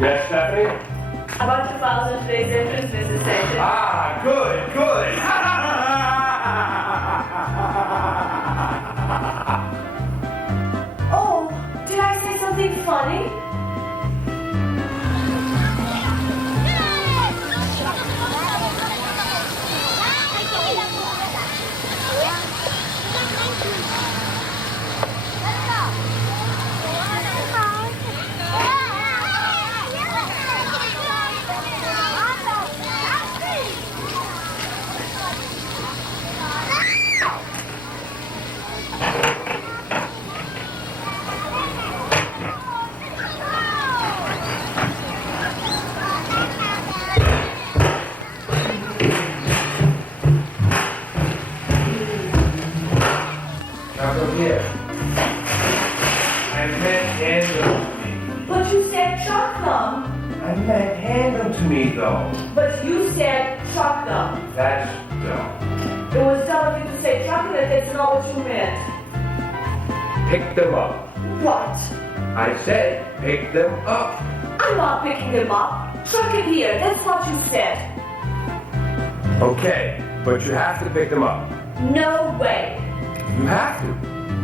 Yes, Stephanie? About your files in today's entrance visitation. Ah, good, good. Oh, did I say something funny? Now come here. I meant hand them to me. But you said chuck them. I meant hand them to me, though. But you said chuck them. That's dumb. It was dumb of you to say chuck them if it's not what you meant. Pick them up. What? I said pick them up. I'm not picking them up. Chuck it here. That's what you said. Okay, but you have to pick them up. No way. You have to.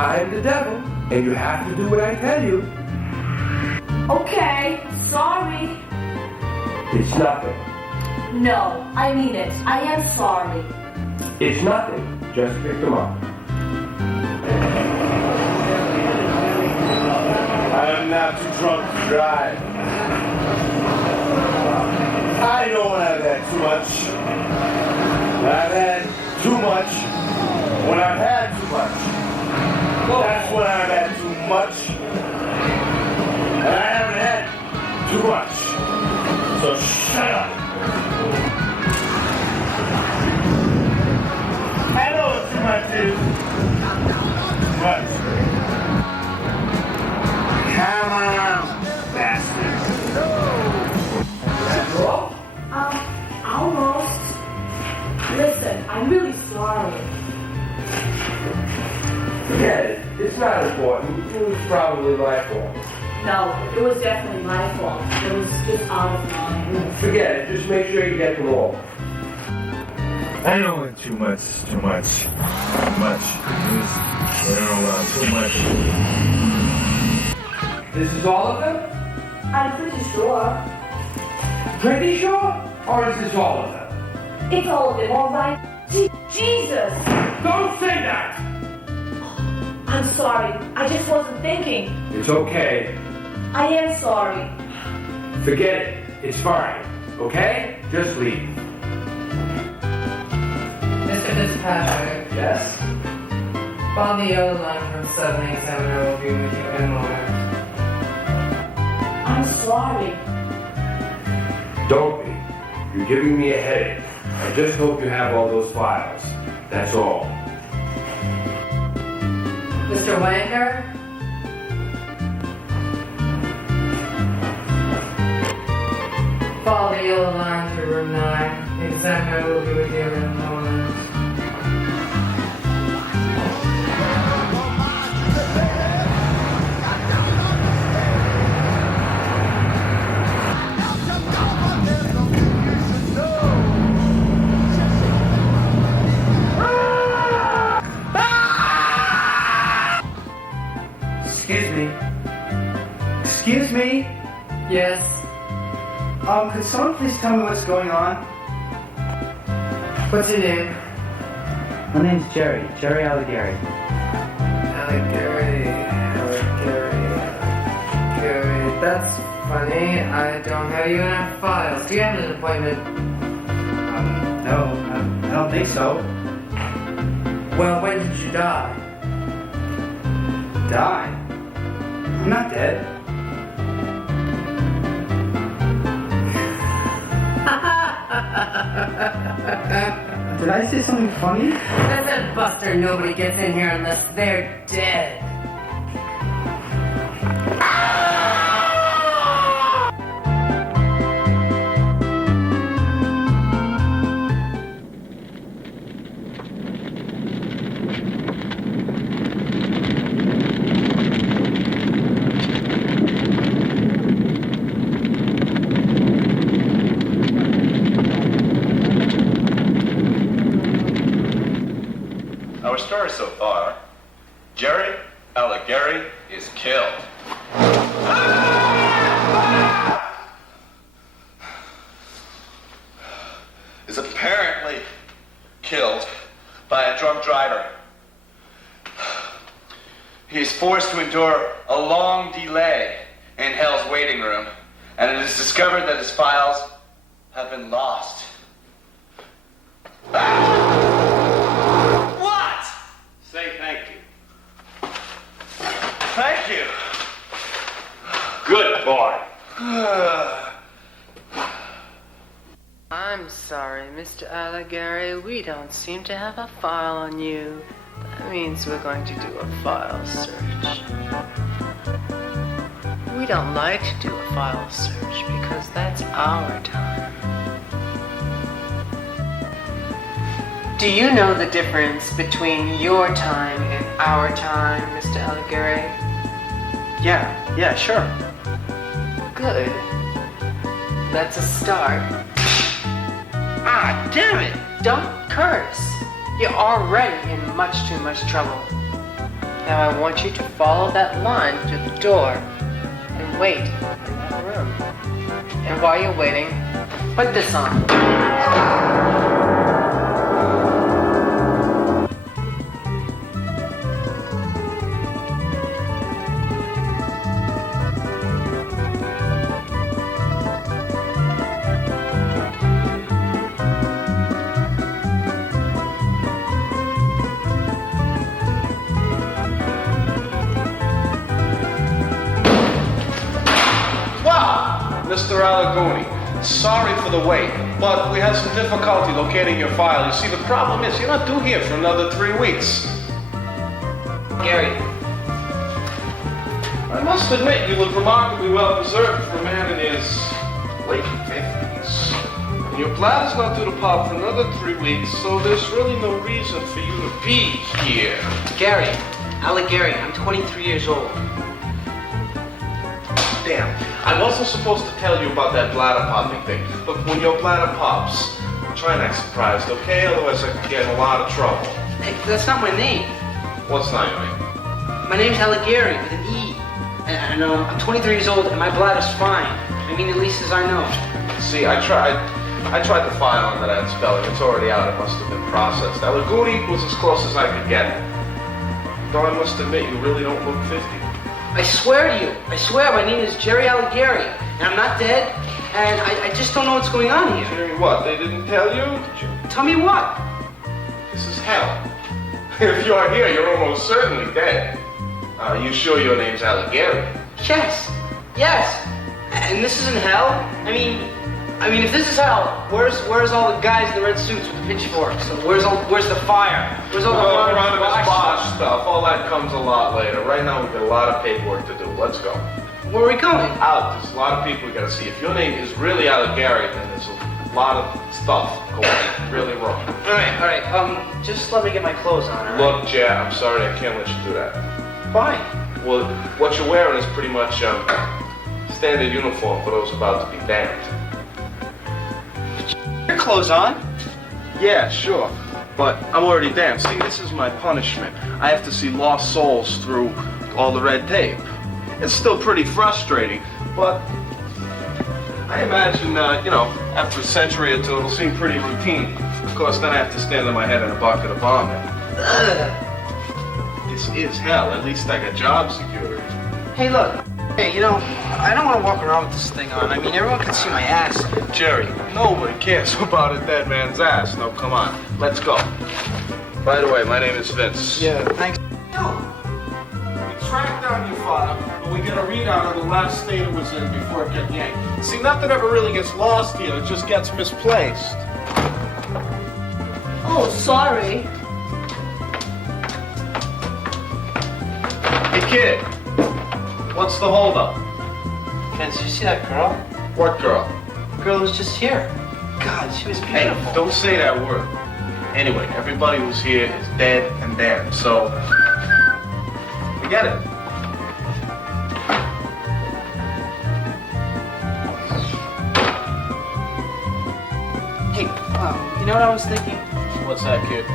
I'm the devil, and you have to do what I tell you. Okay. Sorry. It's nothing. No, I mean it. I am sorry. It's nothing. Just pick them up. I'm not too drunk to drive. I know when I've had too much. I've had too much. When I've had too much. That's when I've had too much. And I haven't had too much. So shut up. I know what too much is. Too much. Come on, bastard. Almost. Listen, I'm really sorry. Forget it. It's not important. It was probably my fault. No, it was definitely my fault. It was just out of line. Forget it. Just make sure you get them all. I know when too much is too much. Too much. Too much. This is all of them? I'm pretty sure. Pretty sure? Or is this all of them? It's all of them, all right? Jesus! Don't say that! I'm sorry. I just wasn't thinking. It's okay. I am sorry. Forget it. It's fine. Okay? Just leave. Mr. Fitzpatrick, Yes? follow the yellow line from 787 I will be with you in a moment. I'm sorry. Don't be. You're giving me a headache. I just hope you have all those files. That's all. Mr. Wanger? Follow the yellow line to room 9. The examiner will be with you in a moment. Excuse me. Excuse me? Yes. Could someone please tell me what's going on? What's your name? My name's Jerry. Jerry Allegary. Gary. That's funny. I don't have you in our files. Do you have an appointment? No, I don't think so. Well, when did you die? Die? I'm not dead. Did I say something funny? That's a buster. Nobody gets in here unless they're dead. Jerry Alighieri is killed. Is apparently killed by a drunk driver. He is forced to endure a long delay in Hell's waiting room, and it is discovered that his files have been lost. What? Say thank you. Thank you. Good boy. I'm sorry, Mr. Alighieri. We don't seem to have a file on you. That means we're going to do a file search. We don't like to do a file search because that's our time. Do you know the difference between your time and our time, Mr. Alighieri? Yeah, sure. Good. That's a start. Ah, damn it! Don't curse. You're already in much too much trouble. Now I want you to follow that line to the door and wait in that room. And while you're waiting, put this on. Mr. Alighieri, sorry for the wait, but we had some difficulty locating your file. You see, the problem is you're not due here for another 3 weeks. Gary, I must admit, you look remarkably well preserved for a man in his late 50s. And your bladder's not due to pop for another 3 weeks, so there's really no reason for you to be here. Gary, Alighieri, I'm 23 years old. Damn, I wasn't supposed to tell you about that bladder popping thing, but when your bladder pops, try and act surprised, okay? Otherwise I could get in a lot of trouble. Hey, that's not my name. What's not your name? My name's Alighieri with an E. And I'm 23 years old and my bladder's fine. I mean, at least as I know. See, I tried to file under that spelling. It's already out. It must have been processed. Alighieri was as close as I could get. Though I must admit, you really don't look 50. I swear to you, I swear my name is Jerry Alighieri, and I'm not dead, and I just don't know what's going on here. Jerry, what? They didn't tell you? Tell me what? This is hell. If you are here, you're almost certainly dead. Are you sure your name's Alighieri? Yes, and this isn't hell. I mean, if this is hell, where's all the guys in the red suits with the pitchforks? Where's the fire? Where's all the Hieronymus Bosch stuff? All that comes a lot later. Right now, we've got a lot of paperwork to do. Let's go. Where are we going? Out. There's a lot of people we gotta see. If your name is really Alighieri, then there's a lot of stuff going really wrong. All right. Just let me get my clothes on. All right? Look, Jack, I'm sorry, I can't let you do that. Why? Well, what you're wearing is pretty much standard uniform for those about to be damned. Your clothes on? Yeah, sure. But I'm already damned. See, this is my punishment. I have to see lost souls through all the red tape. It's still pretty frustrating, but I imagine, after a century or two, it'll seem pretty routine. Of course, then I have to stand on my head in a bucket of vomit. This is hell. At least I got job security. Hey, look. Hey, I don't want to walk around with this thing on. I mean, everyone can see my ass. Jerry, nobody cares about a dead man's ass. No, come on. Let's go. By the way, my name is Vince. Yeah, thanks. We tracked down your file, but we get a readout of the last state it was in before it got yanked. See, nothing ever really gets lost here. It just gets misplaced. Oh, sorry. Hey, kid. What's the holdup? Vince, did you see that girl? What girl? The girl was just here. God, she was Hey, beautiful. don't say that word. Anyway, everybody who's here is dead and damned, so forget it. Hey, you know what I was thinking? What's that, kid?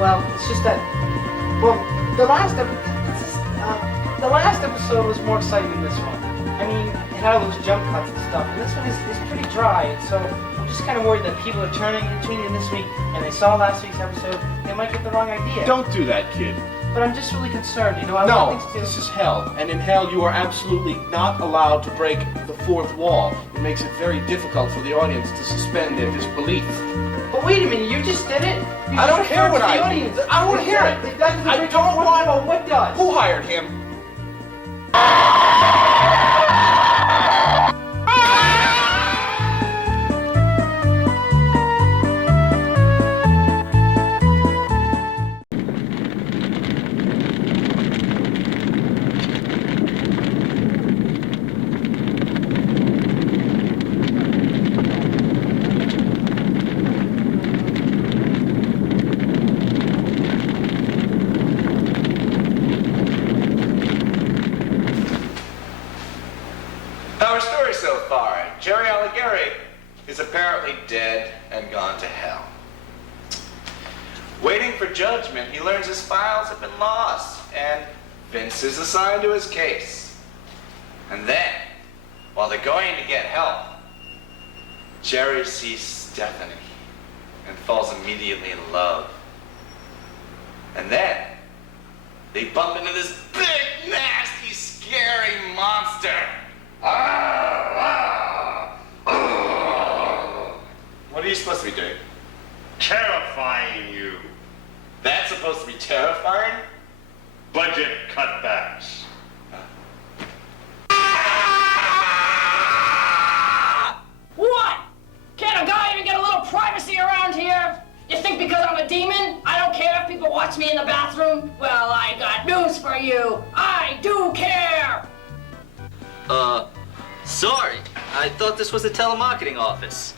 Well, it's just that. Well, the last The last episode was more exciting than this one. I mean, it had all those jump cuts and stuff, and this one is pretty dry, and so I'm just kind of worried that people are tuning in this week, and they saw last week's episode, they might get the wrong idea. Don't do that, kid. But I'm just really concerned, you know, I No, want things to... this is hell. And in hell, you are absolutely not allowed to break the fourth wall. It makes it very difficult for the audience to suspend their disbelief. But wait a minute, you just did it? You I just don't care referred what to the I do. audience. I don't want to hear it. If that doesn't I break don't the fourth want- wall, what does? Who hired him? Our story so far, Jerry Alighieri is apparently dead and gone to hell. Waiting for judgment, he learns his files have been lost, and Vince is assigned to his case. And then, while they're going to get help, Jerry sees Stephanie and falls immediately in love. And then, they bump into this big, nasty, scary monster. What are you supposed to be doing? Terrifying you. That's supposed to be terrifying? Budget cutbacks. What? Can't a guy even get a little privacy around here? You think because I'm a demon, I don't care if people watch me in the bathroom? Well, I got news for you. I do care! Sorry. I thought this was a telemarketing office.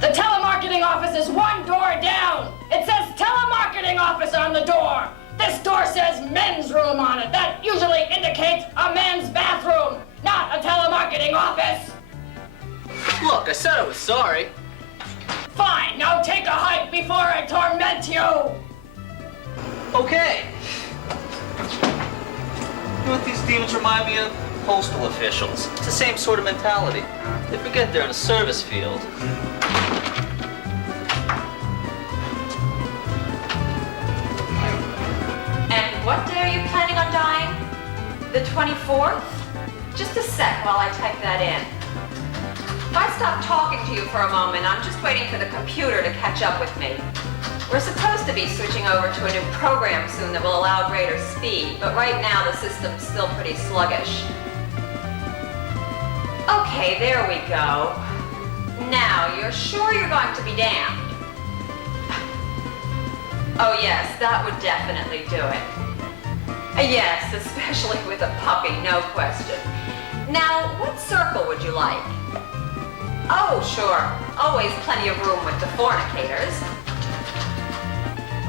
The telemarketing office is one door down. It says telemarketing office on the door. This door says men's room on it. That usually indicates a men's bathroom, not a telemarketing office. Look, I said I was sorry. Fine, now take a hike before I torment you. Okay. You know what these demons remind me of? Postal officials. It's the same sort of mentality. They forget they're in a service field. And what day are you planning on dying? The 24th? Just a sec while I type that in. If I stop talking to you for a moment, I'm just waiting for the computer to catch up with me. We're supposed to be switching over to a new program soon that will allow greater speed, but right now the system's still pretty sluggish. Okay, there we go. Now, you're sure you're going to be damned? Oh yes, that would definitely do it. Yes, especially with a puppy, no question. Now, what circle would you like? Oh, sure. Always plenty of room with the fornicators.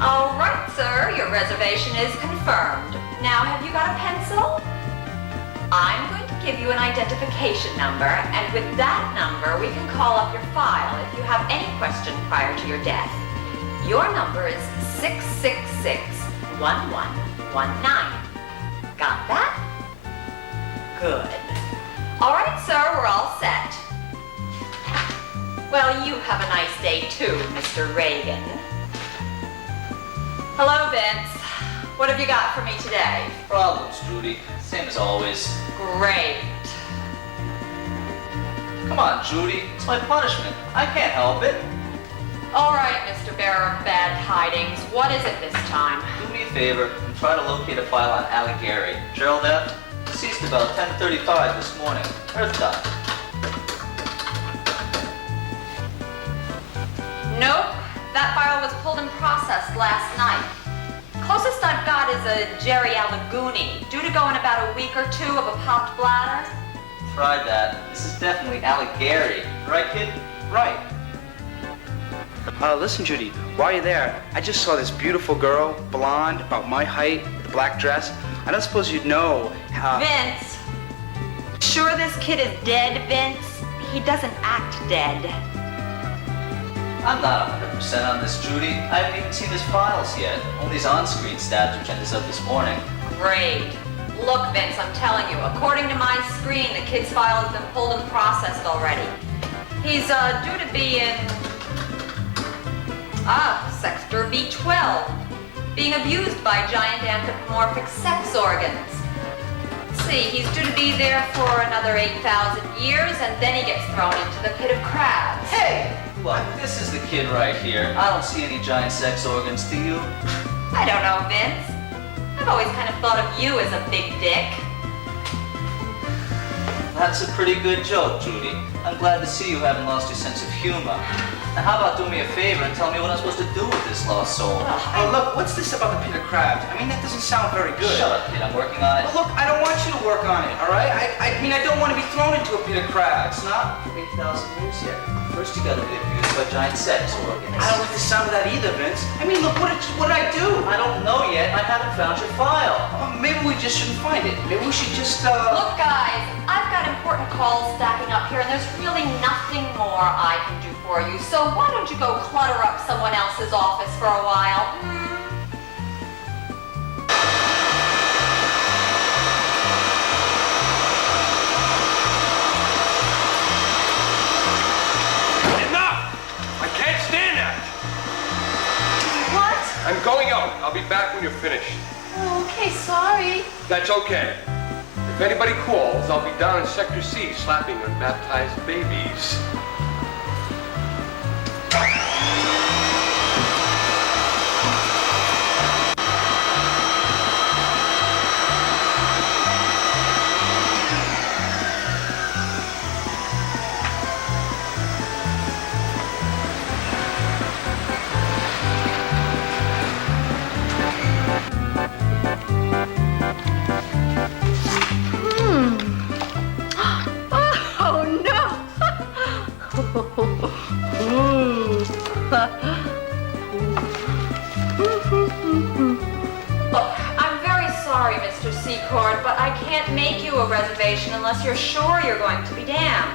All right, sir, your reservation is confirmed. Now, have you got a pencil? I'm going to give you an identification number, and with that number, we can call up your file if you have any question prior to your death. Your number is 666-1119. Got that? Good. All right, sir, we're all set. Well, you have a nice day too, Mr. Reagan. Hello, Vince. What have you got for me today? Problems, Judy. Same as always. Great. Come on, Judy. It's my punishment. I can't help it. All right, Mr. Bearer of Bad Tidings. What is it this time? Do me a favor and try to locate a file on Alighieri. Gerald F. Deceased about 10:35 this morning. Earth time. Nope. That file was pulled and processed last night. Closest I've got is a Jerry Alighieri, due to go in about a week or two of a popped bladder. Tried that. This is definitely Alighieri. Right, kid? Right. Listen, Judy, while you're there, I just saw this beautiful girl, blonde, about my height, with a black dress. I don't suppose you'd know how... Vince. Sure this kid is dead, Vince? He doesn't act dead. I'm not 100% on this, Judy. I haven't even seen his files yet. Only his on-screen stats, which I just up this morning. Great. Look, Vince, I'm telling you, according to my screen, the kid's file has been pulled and processed already. He's due to be in... Sector B12. Being abused by giant anthropomorphic sex organs. Let's see, he's due to be there for another 8,000 years, and then he gets thrown into the pit of crabs. Hey! Look, this is the kid right here. I don't see any giant sex organs, do you? I don't know, Vince. I've always kind of thought of you as a big dick. That's a pretty good joke, Judy. I'm glad to see you haven't lost your sense of humor. Now, how about doing me a favor and tell me what I'm supposed to do with this lost soul? Oh, look, what's this about the pit of crabs? I mean, that doesn't sound very good. Shut up, kid. I'm working on it. Well, look, I don't want you to work on it, all right? I mean, I don't want to be thrown into a pit of crabs. It's not 8,000 years yet. First, you gotta be abused by giant sex organs. I don't like the sound of that either, Vince. I mean, look, what did I do? I don't know yet. I haven't found your file. Maybe we just shouldn't find it. Maybe we should just, Look, guys, I've got important calls stacking up here, and there's really nothing more I can do for you. So why don't you go clutter up someone else's office for a while? Enough! I can't stand that. What? I'm going out. I'll be back when you're finished. Oh, okay, sorry. That's okay. If anybody calls, I'll be down in Sector C slapping unbaptized babies. Oh, no! Look, I'm very sorry, Mr. Secord, but I can't make you a reservation unless you're sure you're going to be damned.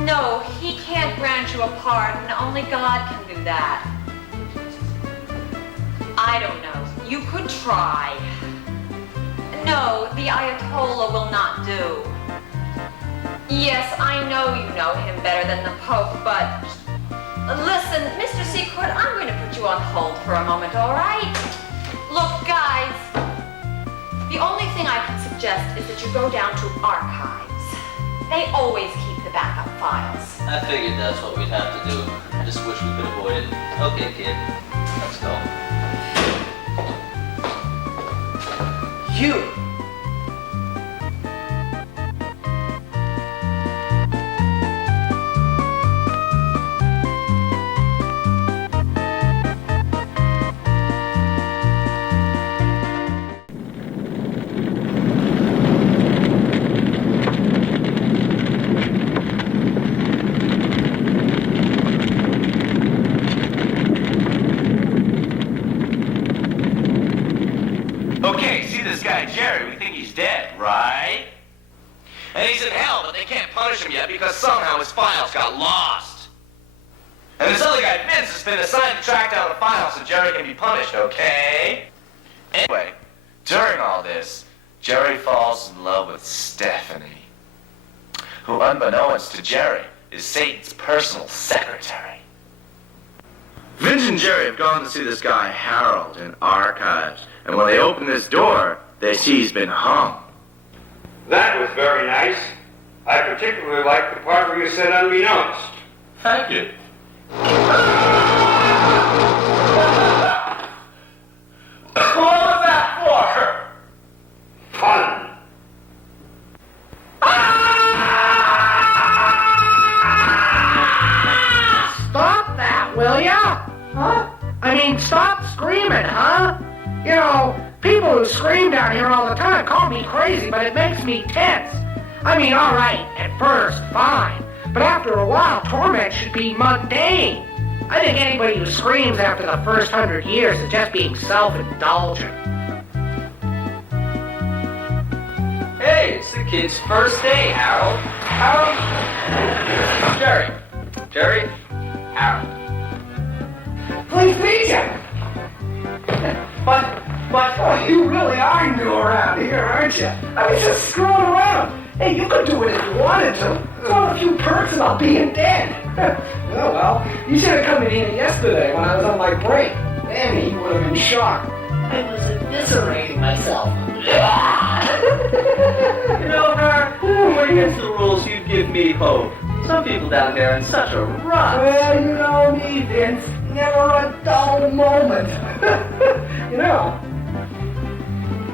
No, he can't grant you a pardon. Only God can do that. I don't know. You could try. No, the Ayatollah will not do. Yes, I know you know him better than the Pope, but... Listen, Mr. Secord, I'm going to put you on hold for a moment, all right? Look, guys, the only thing I can suggest is that you go down to archives. They always keep the backup files. I figured that's what we'd have to do. I just wish we could avoid it. Okay, kid. Let's go. you. Okay, see this guy Jerry, we think he's dead, right? And he's in hell, but they can't punish him yet because somehow his files got lost. And this other guy, Vince, has been assigned to track down the files so Jerry can be punished, okay? Anyway, during all this, Jerry falls in love with Stephanie, who, unbeknownst to Jerry, is Satan's personal secretary. Vince and Jerry have gone to see this guy Harold in archives, and when they open this door, they see he's been hung. That was very nice. I particularly liked the part where you said unbeknownst. Thank you. What was that for? Fun. Stop that, will ya? Huh? I mean, stop screaming, huh? You know, people who scream down here all the time call me crazy, but it makes me tense. I mean, all right, at first, fine. But after a while, torment should be mundane. I think anybody who screams after the first 100 years is just being self-indulgent. Hey, it's the kid's first day, Harold. Harold? Jerry. Jerry? Please meet you. But, oh, you really are new around here, aren't you? I was just screwing around. Hey, you could do it if you wanted to. It's one of the few perks about being dead. Oh, well, you should have come in here yesterday when I was on my break. Then he would have been shocked. I was eviscerating myself. You know, Herb, going against the rules, you give me hope. Some people down there are in such a rut. Well, you know me, Vince. Never a dull moment. You know,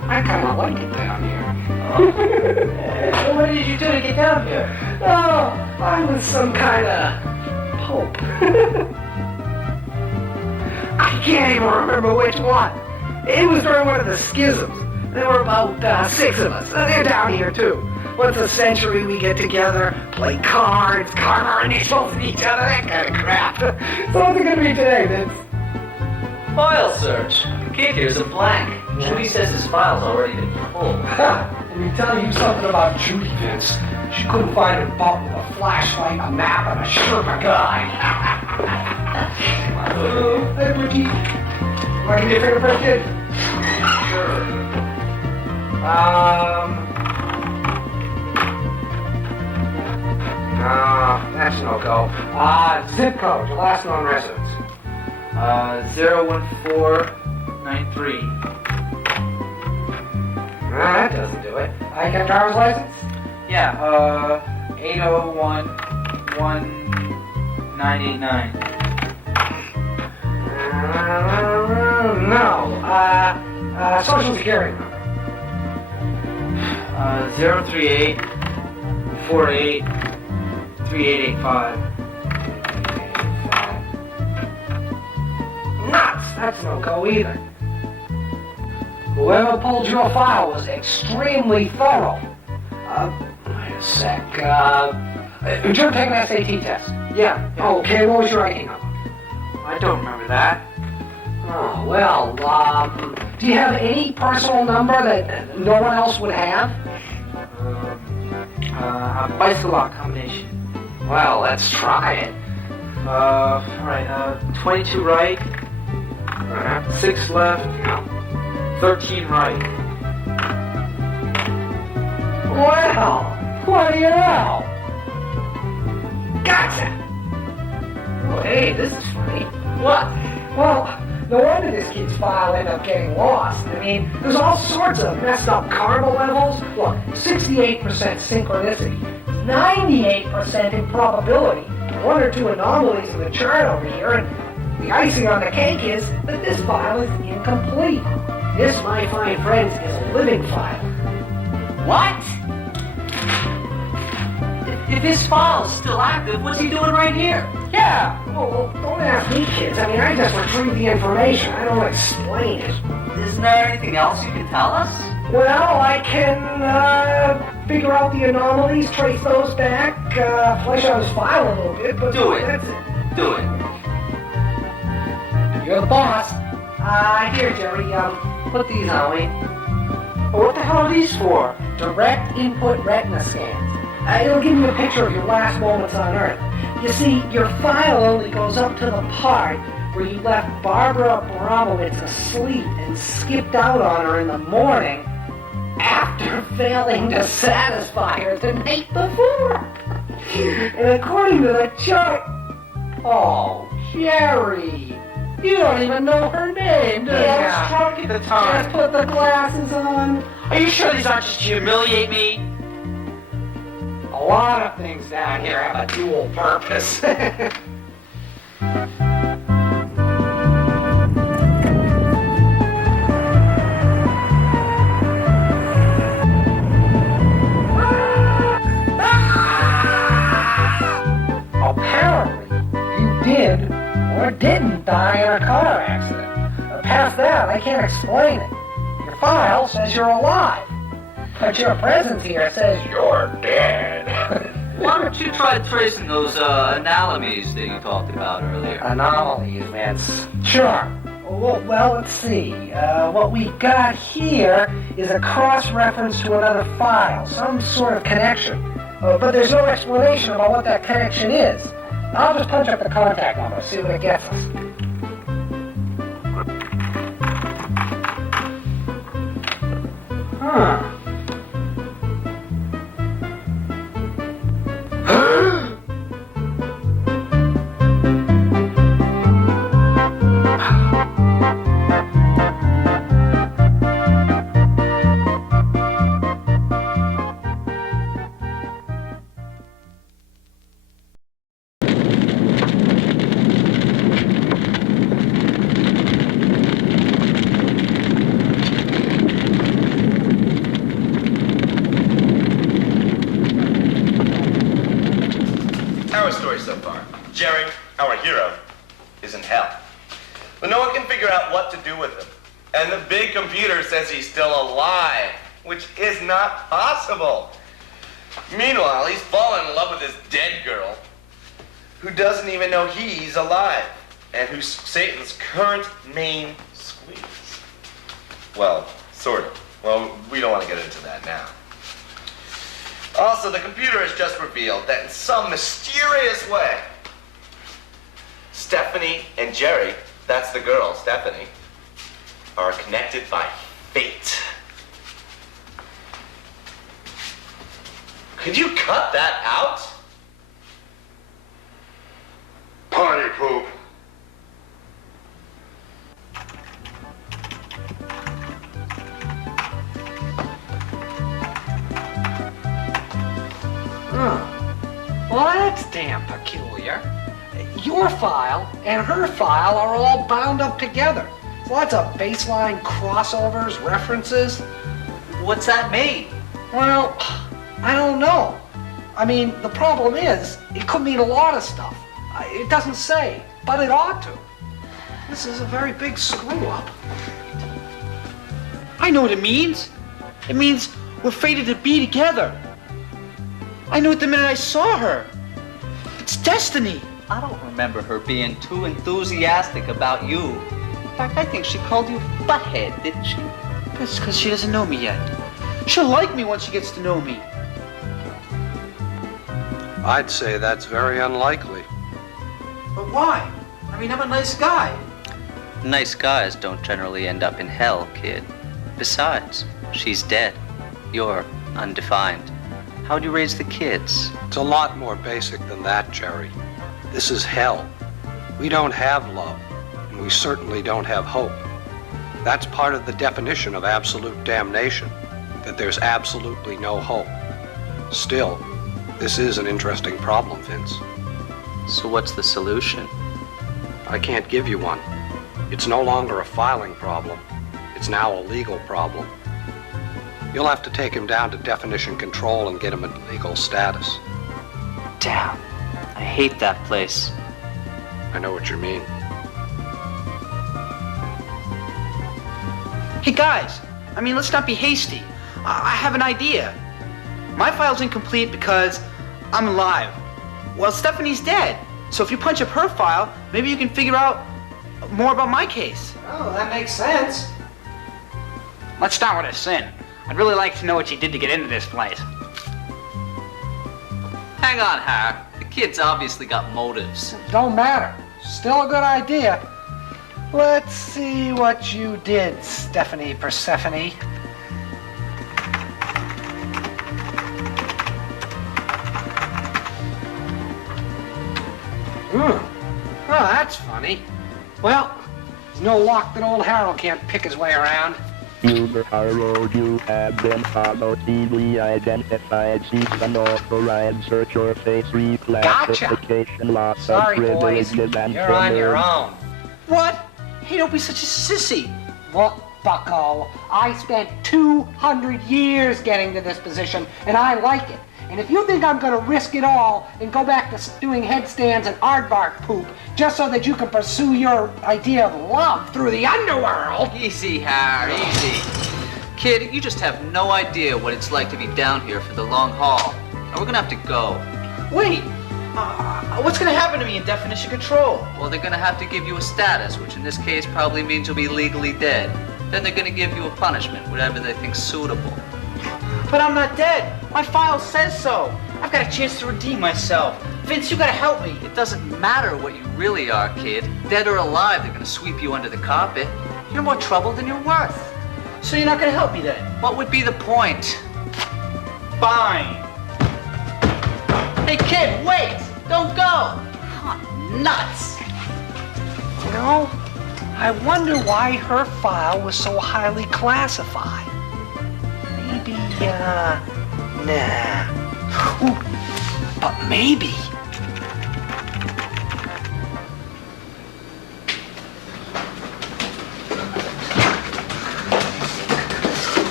I kind of like it down here. Well, what did you do to get down here? Oh, I was some kind of pope. I can't even remember which one. It was during one of the schisms. There were about 6 of us. They're down here, too. Once a century, we get together, play cards, carve our initials in each other, that kind of crap. So what's it going to be today, Vince? File search. The kid here's a blank. Judy says his file's already been pulled. Let me tell you something about Judy, Vince. She couldn't find her butt with a flashlight, a map, and a Sherpa guide. Hey, Ricky. Want to give me a fingerprint, kid? Sure. No, that's no go. Zip code, your last known residence. 01493. That doesn't do it. I got driver's license? Yeah, 801 1989. No. Social security number. 038 48 3885. Nuts! That's no go either. Whoever pulled your file was extremely thorough. Wait a sec. Did you ever take an SAT test? Yeah. Okay, what was your ranking number? I don't remember that. Oh, well, do you have any personal number that no one else would have? A bicycle lock combination. Well, let's try it. Alright, 22 right, 6 left, 13 right. Well, what do you know? Gotcha! Well, hey, this is funny. What? Well, no wonder this kid's file ended up getting lost. I mean, there's all sorts of messed up karma levels. Look, 68% synchronicity, 98% improbability, 1 or 2 anomalies in the chart over here, and the icing on the cake is that this file is incomplete. This, my fine friends, is a living file. What? If his file's still active, what's he doing right here? Yeah. Well, don't ask me, kids. I mean, I just retrieve the information. I don't explain it. Isn't there anything else you can tell us? Well, I can figure out the anomalies, trace those back, flesh out his file a little bit, but Do it. That's it. Do it. You're the boss. Here, Jerry, put these on me. What the hell are these for? Direct input retina scans. It'll give you a picture of your last moments on Earth. You see, your file only goes up to the part where you left Barbara Abramovich asleep and skipped out on her in the morning after failing to satisfy her the night before. And according to the chart... Oh, Jerry, you don't even know her name, do you? I was drunk at the time. Just put the glasses on. Are you sure these aren't just to humiliate me? A lot of things down here have a dual purpose. Apparently, you did or didn't die in a car accident. Past that, I can't explain it. Your file says you're alive. But your presence here says you're dead. Why don't you try tracing those anomalies that you talked about earlier? Anomalies, Vince. Sure. Well, let's see. What we got here is a cross-reference to another file, some sort of connection. But there's no explanation about what that connection is. I'll just punch up the contact number, see what it gets us. Huh. Our story so far. Jerry, our hero, is in hell. But no one can figure out what to do with him. And the big computer says he's still alive, which is not possible. Meanwhile, he's fallen in love with this dead girl who doesn't even know he's alive and who's Satan's current main squeeze. Well, sort of. Well, we don't want to get into that now. Also, the computer has just revealed that in some mysterious way, Stephanie and Jerry, that's the girl, Stephanie, are connected by fate. Could you cut that out? Party poop. Well, that's damn peculiar. Your file and her file are all bound up together. Lots of baseline crossovers, references. What's that mean? Well, I don't know. I mean, the problem is, it could mean a lot of stuff. It doesn't say, but it ought to. This is a very big screw-up. I know what it means. It means we're fated to be together. I knew it the minute I saw her. It's destiny. I don't remember her being too enthusiastic about you. In fact, I think she called you butthead, didn't she? That's because she doesn't know me yet. She'll like me once she gets to know me. I'd say that's very unlikely. But why? I mean, I'm a nice guy. Nice guys don't generally end up in hell, kid. Besides, she's dead. You're undefined. How'd you raise the kids? It's a lot more basic than that, Jerry. This is hell. We don't have love, and we certainly don't have hope. That's part of the definition of absolute damnation, that there's absolutely no hope. Still, this is an interesting problem, Vince. So what's the solution? I can't give you one. It's no longer a filing problem. It's now a legal problem. You'll have to take him down to definition control and get him a legal status. Damn, I hate that place. I know what you mean. Hey guys, I mean, let's not be hasty. I have an idea. My file's incomplete because I'm alive. Well, Stephanie's dead. So if you punch up her file, maybe you can figure out more about my case. Oh, that makes sense. Let's start with her sin. I'd really like to know what she did to get into this place. Hang on, Har. The kid's obviously got motives. Don't matter. Still a good idea. Let's see what you did, Stephanie Persephone. Oh, that's funny. Well, there's no lock that old Harold can't pick his way around. Uber Harold, you have been followed, easily identified, cease unauthorized search or face reclassification, loss of Sorry, boys. privileges and You're on your own. What? Hey, don't be such a sissy. Look, bucko, I spent 200 years getting to this position, and I like it. And if you think I'm going to risk it all and go back to doing headstands and aardvark poop just so that you can pursue your idea of love through the underworld... Easy, Har, easy. Kid, you just have no idea what it's like to be down here for the long haul. And we're gonna have to go. Wait, what's gonna happen to me in definition control? Well, they're gonna have to give you a status, which in this case probably means you'll be legally dead. Then they're gonna give you a punishment, whatever they think suitable. But I'm not dead. My file says so. I've got a chance to redeem myself. Vince, you gotta help me. It doesn't matter what you really are, kid. Dead or alive, they're gonna sweep you under the carpet. You're more trouble than you're worth. So you're not gonna help me then? What would be the point? Fine. Hey, kid, wait! Don't go! Oh, nuts! You know, I wonder why her file was so highly classified. Maybe, nah. Ooh, but maybe.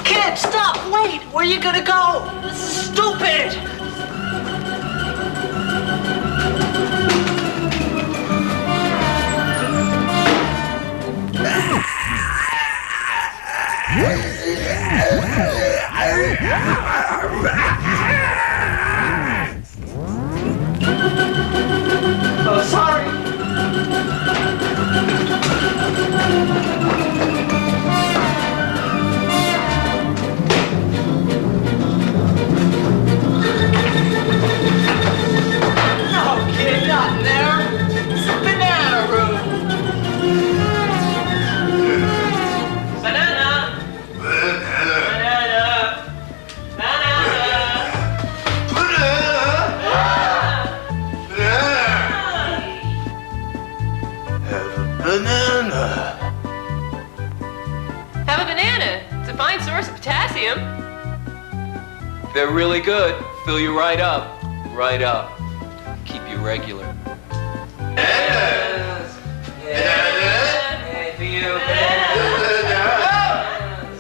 Kid, stop! Wait! Where are you gonna go? This is stupid! Oh, sorry. No, kid, not in there. It's a banana room. Banana! Banana! Have a banana. It's a fine source of potassium. They're really good. Fill you right up. Right up. Keep you regular. Bananas. Hey, for you.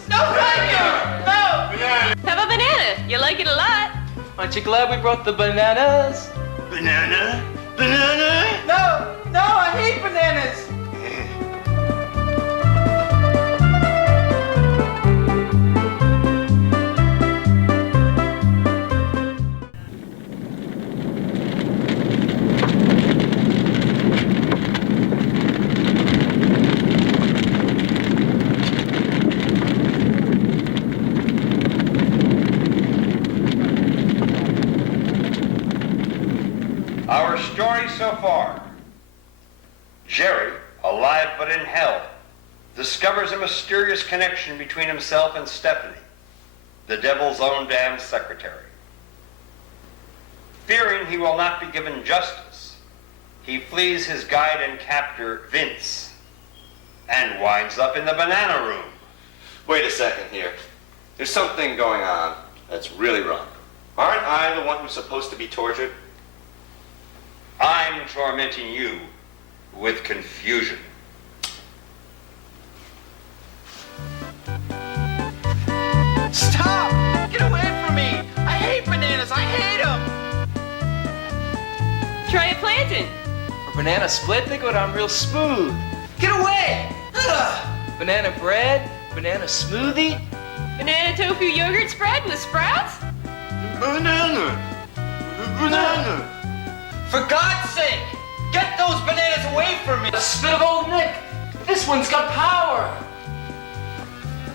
No, thank you. No. Have a banana. You like it a lot. Aren't you glad we brought the bananas? Banana? Banana? No, I hate bananas. Our story so far. Jerry, alive but in hell, discovers a mysterious connection between himself and Stephanie, the devil's own damn secretary. Fearing he will not be given justice, he flees his guide and captor, Vince, and winds up in the banana room. Wait a second here. There's something going on that's really wrong. Aren't I the one who's supposed to be tortured? I'm tormenting you with confusion. Stop! Get away from me! I hate bananas! I hate them! Try a plantain. For banana split, they go down real smooth. Get away! Ugh. Banana bread, banana smoothie. Banana tofu yogurt spread with sprouts? Banana! Banana! For God's sake! Get those bananas away from me! The spit of old Nick. This one's got power.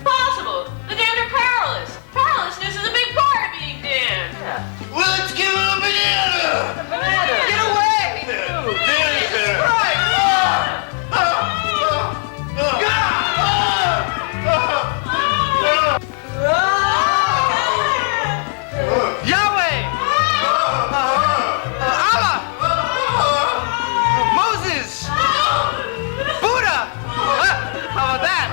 Possible. The damned are powerless. Powerlessness is a big part of being damned. Yeah. Well, let's give him a banana! Banana. Get away! Banana's better. Right! Yahweh! Allah! Moses! Buddha! How about that?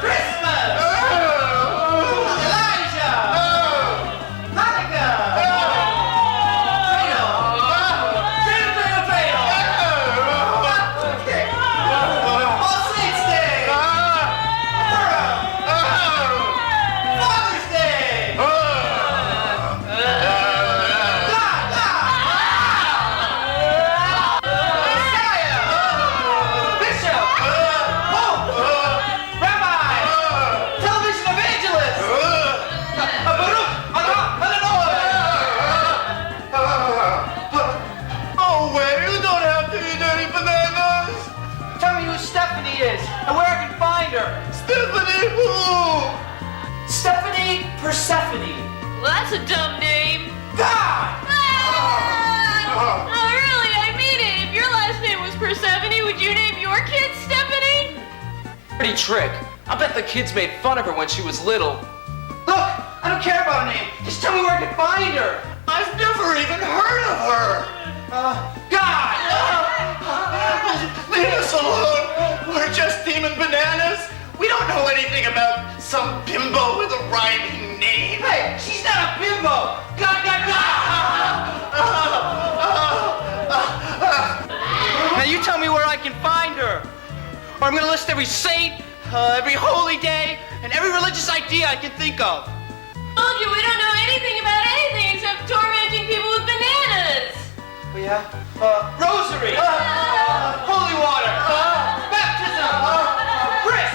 Christmas! Elijah! Hanukkah! All Saints Day! Father's Day! Messiah! Bishop! Pope! Rabbi! Television evangelist! Baruch! Oh, wait, you don't have to eat any bananas! Tell me who Stephanie is and where I can find her. Stephanie who? Stephanie Persephone. Well, that's a dumb name. God! Would you name your kid Stephanie? Pretty trick. I bet the kids made fun of her when she was little. Look, I don't care about her name. Just tell me where I can find her. I've never even heard of her. God! Leave us alone. We're just demon bananas. We don't know anything about some bimbo with a rhyming name. Hey, she's not a bimbo. God! Now you tell me where I can find her, or I'm gonna list every saint, every holy day, and every religious idea I can think of. Told you we don't know anything about anything except tormenting people with bananas. Oh, yeah? Rosary! Holy water! Baptism! Bris!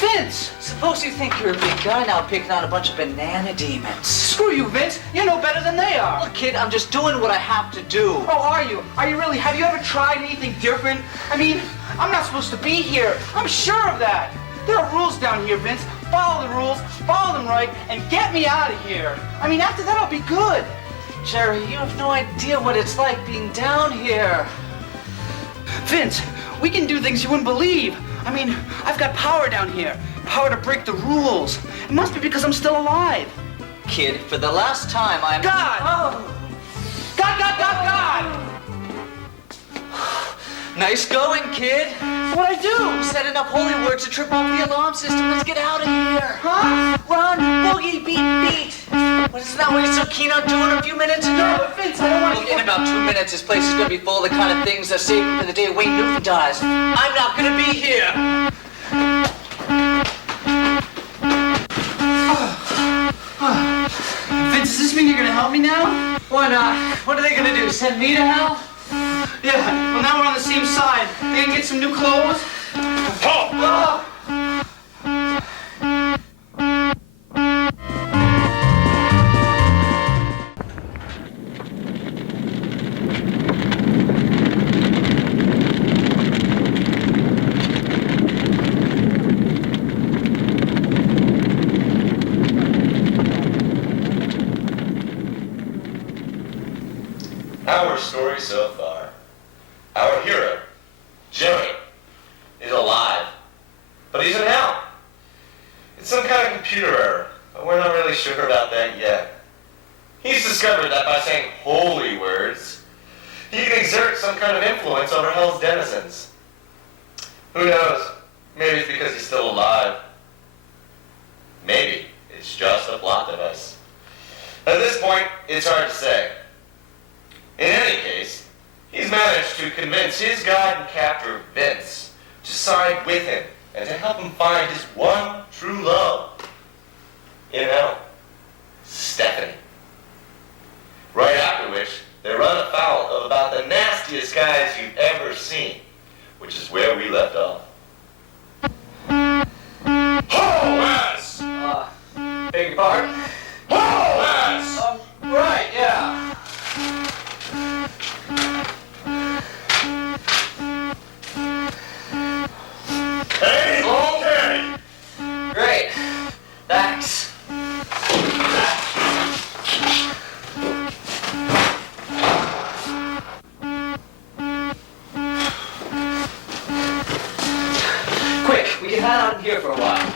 Vince! Suppose you think you're a big guy now picking on a bunch of banana demons. Screw you, Vince! You know better than they are! Look, kid, I'm just doing what I have to do. Oh, are you? Are you really? Have you ever tried anything different? I mean, I'm not supposed to be here. I'm sure of that. There are rules down here, Vince. Follow the rules, follow them right, and get me out of here. I mean, after that, I'll be good. Jerry, you have no idea what it's like being down here. Vince, we can do things you wouldn't believe. I mean, I've got power down here. Power to break the rules. It must be because I'm still alive. Kid, for the last time, I'm... God! Oh. God! Nice going, kid. What'd I do? You said enough holy words to trip off the alarm system. Let's get out of here. Huh? Run, boogie, beat. What, isn't that what you're so keen on doing a few minutes ago? No, but Vince, I don't want to... Look, in about 2 minutes, this place is going to be full of the kind of things that save me for the day Wayne Newton dies. I'm not going to be here. Vince, does this mean you're going to help me now? Why not? What are they going to do, send me to hell? Yeah, well, now we're on the same side. They can get some new clothes. Oh! Our story so far. Our hero, Jerry, is alive, but he's in hell. It's some kind of computer error, but we're not really sure about that yet. He's discovered that by saying holy words, he can exert some kind of influence over hell's denizens. Who knows? Maybe it's because he's still alive. Maybe it's just a plot device. At this point, it's hard to say. In any case, he's managed to convince his guide and captor, Vince, to side with him and to help him find his one true love in hell, Stephanie. Right after which, they run afoul of about the nastiest guys you've ever seen, which is where we left off. Ho-ass! Beg your pardon? Ho-ass! Right, yeah. Hey, okay! Great. Thanks. Quick, we can hide out in here for a while.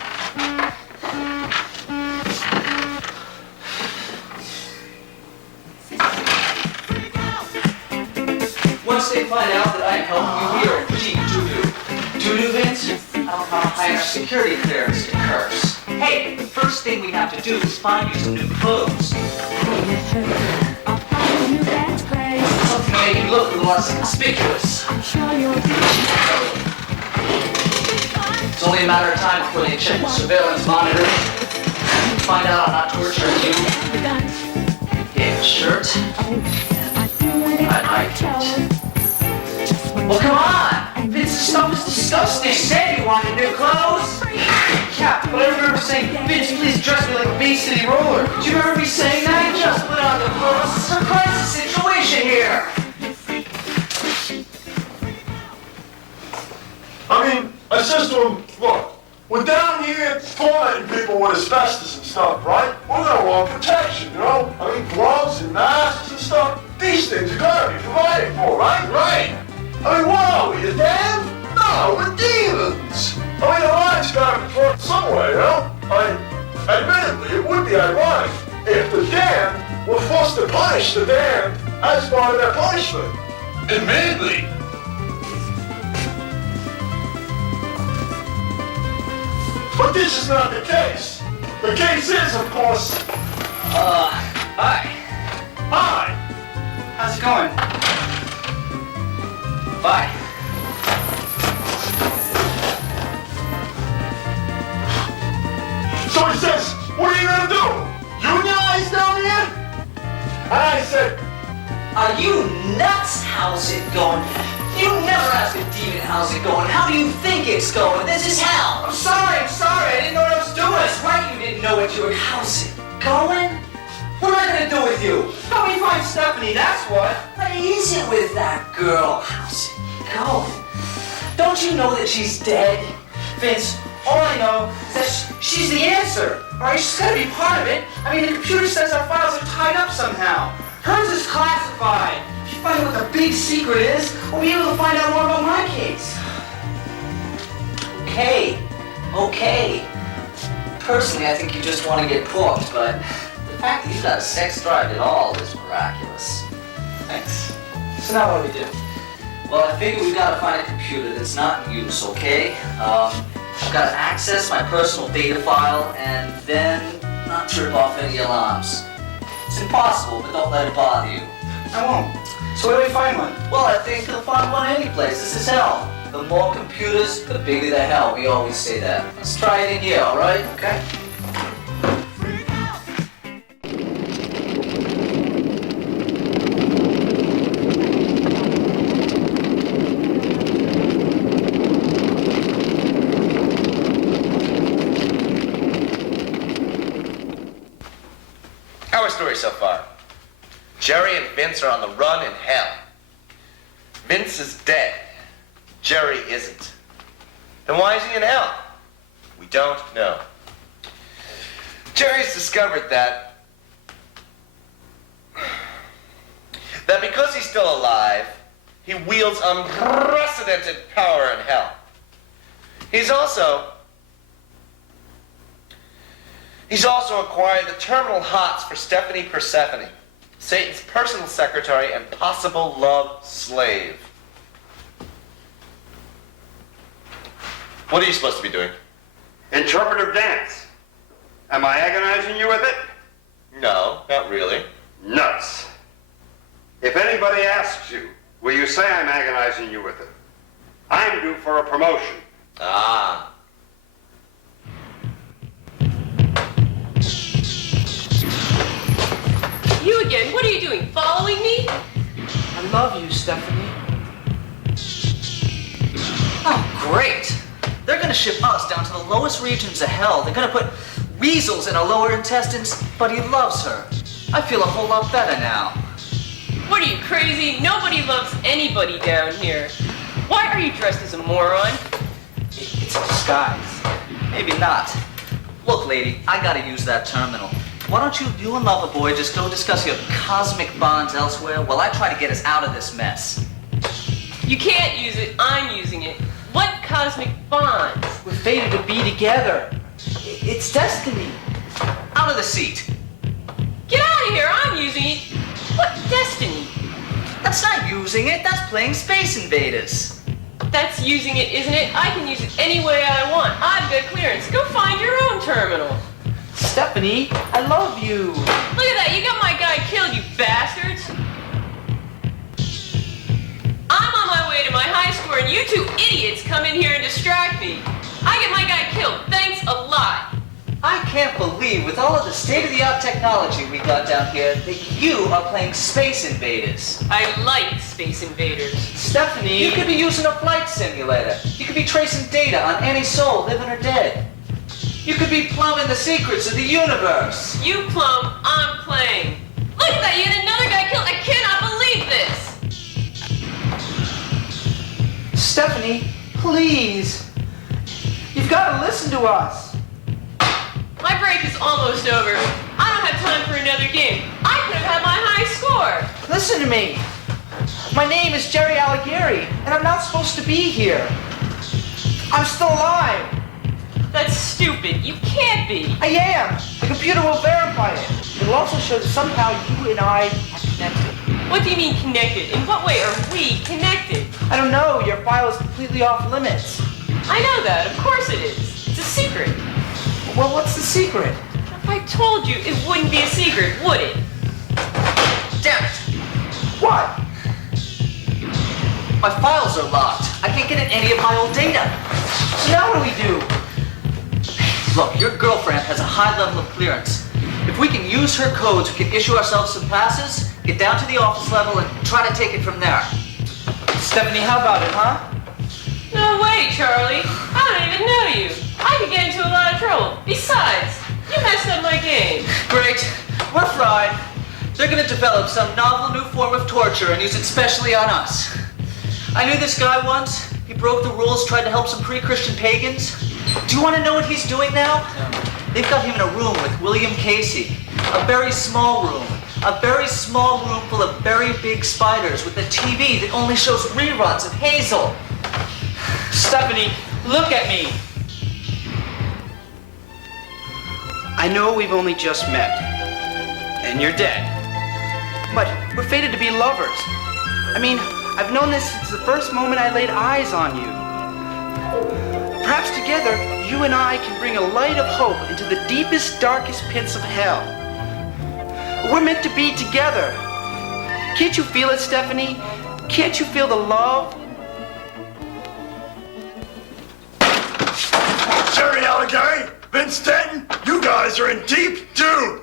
Once they find out that I'm helping you here and cheat Doo-doo, Vince, I'll hire security clearance to curse. Hey, the first thing we have to do is find you some new clothes. Something to make you look a little less conspicuous. It's only a matter of time before they check the surveillance monitor. Find out I'm not torturing you. Get a shirt. I like it. Well, come on! Vince's stuff is disgusting. You said you wanted new clothes. Yeah, but I remember saying, Vince, please dress me like a Bay City roller. Do you remember me saying that? Just put on the clothes. It's a crisis situation here. I mean, I says to him, look, we're down here tormenting people with asbestos and stuff, right? We're gonna want protection, you know? I mean, gloves and masks and stuff. these things are gotta be provided for, right? Right. I mean, what are we, the damned? No, we're demons. I mean, the line's gotta be brought somewhere, you know? Admittedly, it would be ironic if the damned were forced to punish the damned as part of their punishment. Admittedly. But this is not the case. The case is, of course... Hi. Hi. How's it going? Bye. So he says, what are you gonna do? Unionize down here? And I said, Are you nuts? How's it going? You never ask a demon how's it going. How do you think it's going? This is hell. I'm sorry. I didn't know what I was doing. That's right, you didn't know what you were. How's it going? What am I gonna do with you? Help me find Stephanie, that's what. What is it with that girl? How's it going? Don't you know that she's dead? Vince, all I know is that she's the answer. All right, she's gotta be part of it. I mean, the computer says our files are tied up somehow. Hers is classified. If you find out what the big secret is, we'll be able to find out more about my case. Okay. Personally, I think you just want to get booked, but the fact that you've got a sex drive at all is miraculous. Thanks. So now what do we do? Well, I figure we've got to find a computer that's not in use, okay? I've got to access my personal data file and then not trip off any alarms. It's impossible, but don't let it bother you. I won't. So where do we find one? Well, I think you'll find one any place. This is hell. The more computers, the bigger the hell. We always say that. Let's try it in here, all right? Okay. Our story so far. Jerry and Vince are on the run in hell. Vince is dead. Jerry isn't. Then why is he in hell? We don't know. Jerry's discovered that because he's still alive, he wields unprecedented power in hell. He's also acquired the terminal hots for Stephanie Persephone, Satan's personal secretary and possible love slave. What are you supposed to be doing? Interpretive dance. Am I agonizing you with it? No, not really. Nuts. If anybody asks you, will you say I'm agonizing you with it? I'm due for a promotion. Ah. You again, what are you doing? Following me? I love you, Stephanie. Oh, great. They're gonna ship us down to the lowest regions of hell. They're gonna put weasels in our lower intestines, but he loves her. I feel a whole lot better now. What are you, crazy? Nobody loves anybody down here. Why are you dressed as a moron? It's a disguise. Maybe not. Look, lady, I gotta use that terminal. Why don't you and Loverboy just go discuss your cosmic bonds elsewhere while I try to get us out of this mess? You can't use it. I'm using it. What cosmic bonds? We're fated to be together. It's destiny. Out of the seat. Get out of here. I'm using it. What destiny? That's not using it. That's playing Space Invaders. That's using it, isn't it? I can use it any way I want. I've got clearance. Go find your own terminal. Stephanie, I love you. Look at that. You got my guy killed, you bastards. I'm on my way to my high score, and you two idiots come in here and distract me. I get my guy killed. Thanks a lot. I can't believe, with all of the state-of-the-art technology we got down here, that you are playing Space Invaders. I like Space Invaders. Stephanie! You could be using a flight simulator. You could be tracing data on any soul, living or dead. You could be plumbing the secrets of the universe. You plumb, I'm playing. Look at that, you had another guy killed. I cannot believe this. Stephanie, please. You've got to listen to us. My break is almost over. I don't have time for another game. I could have had my high score. Listen to me. My name is Jerry Alighieri, and I'm not supposed to be here. I'm still alive. That's stupid. You can't be. I am. The computer will verify it. It will also show that somehow you and I are connected. What do you mean connected? In what way are we connected? I don't know. Your file is completely off limits. I know that. Of course it is. It's a secret. Well, what's the secret? If I told you, it wouldn't be a secret, would it? Damn it! What? My files are locked. I can't get at any of my old data. So now what do we do? Look, your girlfriend has a high level of clearance. If we can use her codes, we can issue ourselves some passes, get down to the office level, and try to take it from there. Stephanie, how about it, huh? No way, Charlie. I don't even know you. I could get into a lot of trouble. Besides, you messed up my game. Great. We're fried. They're gonna develop some novel new form of torture and use it specially on us. I knew this guy once. He broke the rules, tried to help some pre-Christian pagans. Do you want to know what he's doing now? No. They've got him in a room with William Casey. A very small room. A very small room full of very big spiders with a TV that only shows reruns of Hazel. Stephanie, look at me. I know we've only just met, and you're dead. But we're fated to be lovers. I mean, I've known this since the first moment I laid eyes on you. Perhaps together, you and I can bring a light of hope into the deepest, darkest pits of hell. We're meant to be together. Can't you feel it, Stephanie? Can't you feel the love? Jerry Alighieri, Vince Denton, you guys are in deep doo.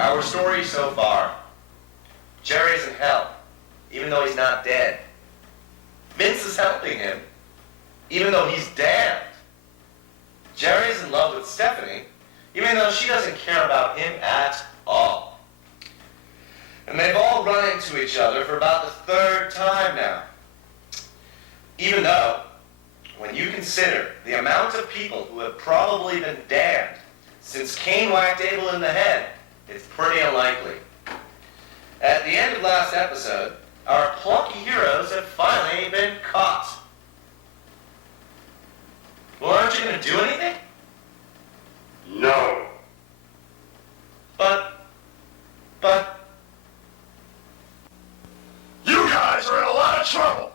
Our story so far. Jerry's in hell, even though he's not dead. Vince is helping him, even though he's damned. Jerry's in love with Stephanie, even though she doesn't care about him at all. And they've all run into each other for about the third time now. Even though, when you consider the amount of people who have probably been damned since Cain whacked Abel in the head, it's pretty unlikely. At the end of last episode, our plucky heroes have finally been caught. Well, aren't you going to do anything? No. But... You guys are in a lot of trouble.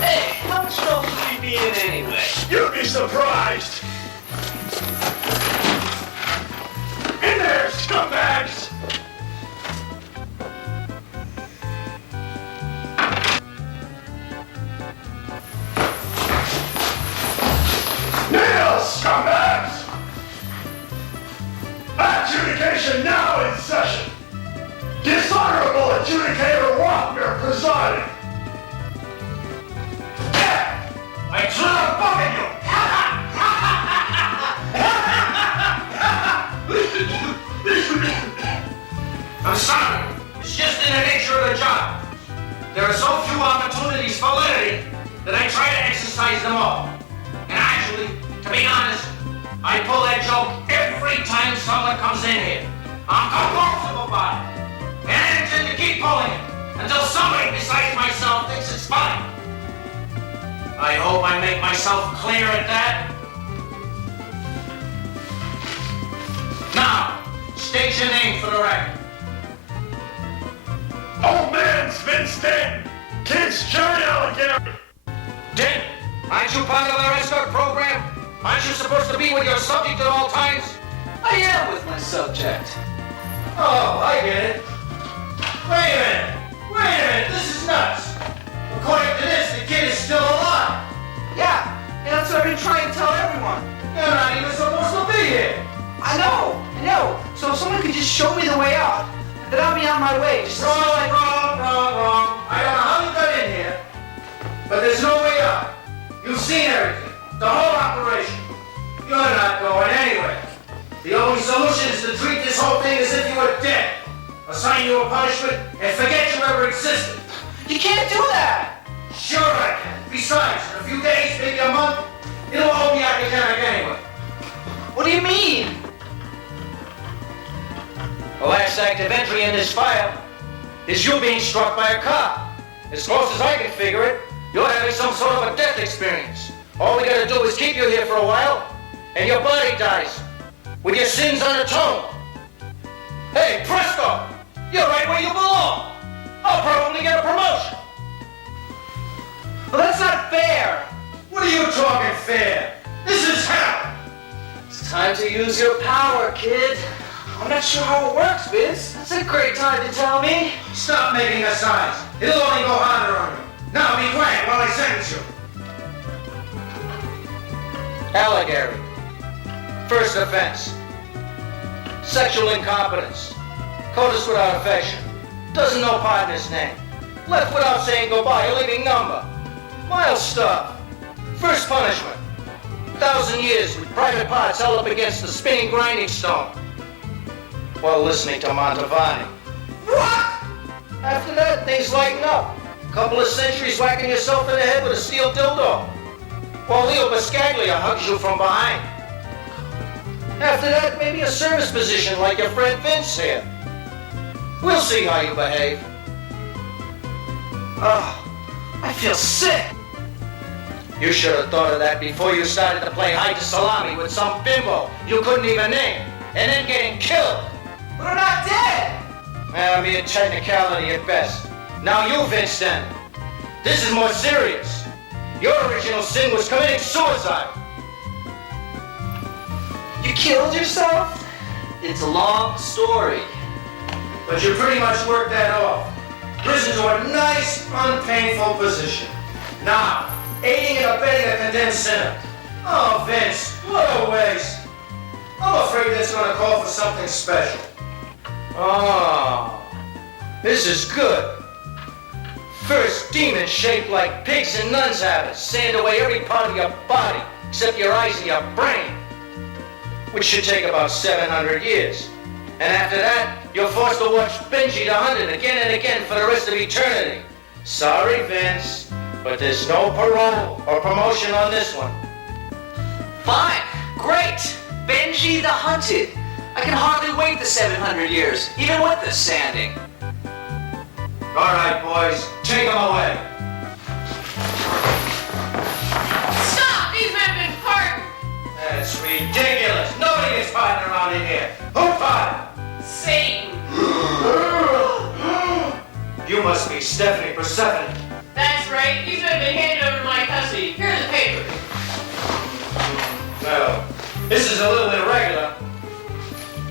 Hey, how much trouble should we be in anyway? You'd be surprised. In there, scumbags! Nail, scumbags! Adjudication now in session. Dishonorable adjudicator Wagner presiding. Yeah, I drew a book at you. I'm sorry. It's just in the nature of the job. There are so few opportunities for validity that I try to exercise them all. And actually, to be honest, I pull that joke every time someone comes in here. I'm compulsive about it. And I intend to keep pulling it until somebody besides myself thinks it's funny. I hope I make myself clear at that. Now, state your name for the record. Old man's Vince Denton. Kid's Jerry Alighieri. Denton, aren't you part of the Rescue program? Aren't you supposed to be with your subject at all times? I am with my subject. Oh, I get it. Wait a minute, this is nuts. According to this, the kid is still alive. Yeah, and that's what I've been trying to tell everyone. You're not even supposed to be here. I know. my way. Just wrong. I don't know how you got in here, but there's no way out. You've seen everything, the whole operation. You're not going anywhere. The only solution is to treat this whole thing as if you were dead. Assign you a punishment and forget you ever existed. You can't do that! Sure I can. Besides, in a few days, maybe a month, it'll all be academic anyway. What do you mean? The last act of entry in this file is you being struck by a car. As close as I can figure it, you're having some sort of a death experience. All we gotta do is keep you here for a while, and your body dies, with your sins unatoned. Hey, presto! You're right where you belong. I'll probably get a promotion. Well, that's not fair. What are you talking fair? This is hell. It's time to use your power, kid. I'm not sure how it works, Vince. That's a great time to tell me. Stop making the signs. It'll only go harder on you. Now be quiet while I sentence you. Allegary. First offense. Sexual incompetence. Codas without affection. Doesn't know partner's name. Left without saying goodbye, a living number. Mild stuff. First punishment. 1,000 years with private parts held up against the spinning grinding stone while listening to Mantovani. What? After that, things lighten up. Couple of centuries whacking yourself in the head with a steel dildo while Leo Biscaglia hugs you from behind. After that, maybe a service position like your friend Vince here. We'll see how you behave. Oh, I feel sick. You should have thought of that before you started to play hide to salami with some bimbo you couldn't even name, and then getting killed. But I'm not dead. That'll be a technicality at best. Now you, Vince, then. This is more serious. Your original sin was committing suicide. You killed yourself? It's a long story. But you pretty much worked that off. Risen to a nice, unpainful position. Now, aiding and abetting a condemned sinner. Oh, Vince, what a waste. I'm afraid that's going to call for something special. Oh, this is good. First, demons shaped like pigs and nuns have it. Sand away every part of your body, except your eyes and your brain. Which should take about 700 years. And after that, you're forced to watch Benji the Hunted again and again for the rest of eternity. Sorry, Vince, but there's no parole or promotion on this one. Fine, great. Benji the Hunted. I can hardly wait the 700 years, even with the sanding. All right, boys, take them away. Stop! These men have been pardoned! That's ridiculous. Nobody gets pardoned around in here. Who pardoned? Satan! You must be Stephanie Persephone. That's right. These men have been handed over to my custody. Here are the papers. Well, this is a little irregular,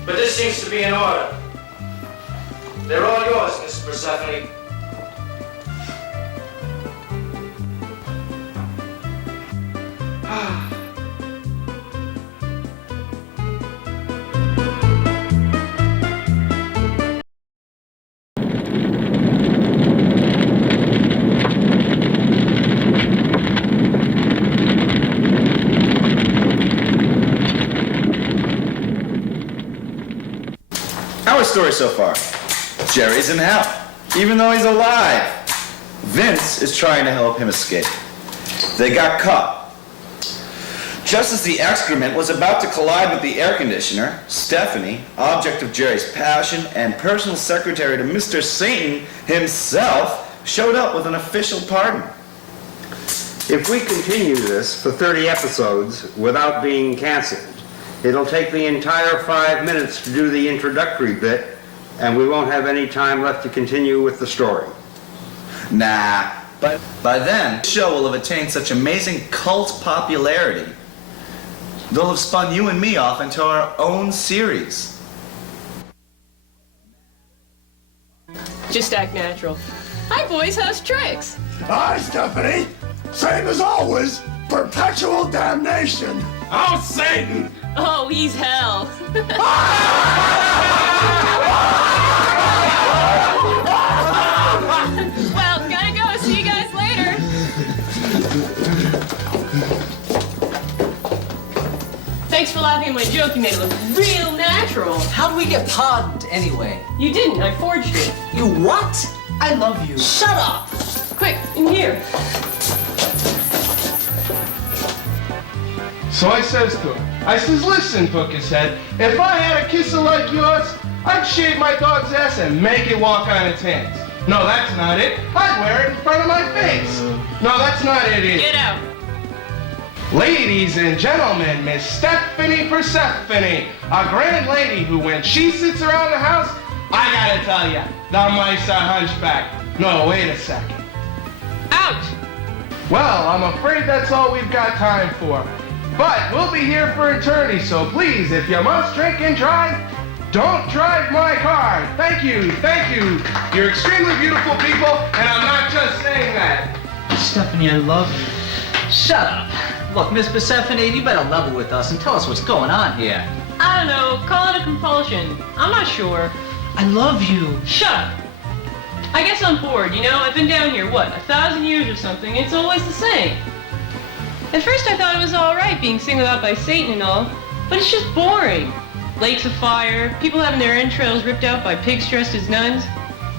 but this seems to be in order. They're all yours, Miss Persephone. Our story so far. Jerry's in hell, even though he's alive. Vince is trying to help him escape. They got caught. Just as the excrement was about to collide with the air conditioner, Stephanie, object of Jerry's passion and personal secretary to Mr. Satan himself, showed up with an official pardon. If we continue this for 30 episodes without being canceled, it'll take the entire 5 minutes to do the introductory bit, and we won't have any time left to continue with the story. Nah, but by then, the show will have attained such amazing cult popularity, they'll have spun you and me off into our own series. Just act natural. Hi, boys. How's tricks? Hi, Stephanie. Same as always. Perpetual damnation. How's Satan? Oh, he's hell. in my joke, you made it look real natural. How do we get pardoned anyway? You didn't. I forged it. You what? I love you. Shut up! Quick, in here. So I says to him, I says, listen, Puckhead, if I had a kisser like yours, I'd shave my dog's ass and make it walk on its hands. No, that's not it. I'd wear it in front of my face. No, that's not it either. Get out. Ladies and gentlemen, Miss Stephanie Persephone, a grand lady who, when she sits around the house, I gotta tell ya, the mice are hunchback. No, wait a second. Out! Well, I'm afraid that's all we've got time for. But we'll be here for eternity, so please, if you must drink and drive, don't drive my car. Thank you, thank you. You're extremely beautiful people, and I'm not just saying that. Stephanie, I love you. Shut up. Look, Miss Persephone, you better level with us and tell us what's going on here. I don't know. Call it a compulsion. I'm not sure. I love you. Shut up. I guess I'm bored, you know? I've been down here, what, 1,000 years or something? It's always the same. At first I thought it was all right being singled out by Satan and all, but it's just boring. Lakes of fire, people having their entrails ripped out by pigs dressed as nuns.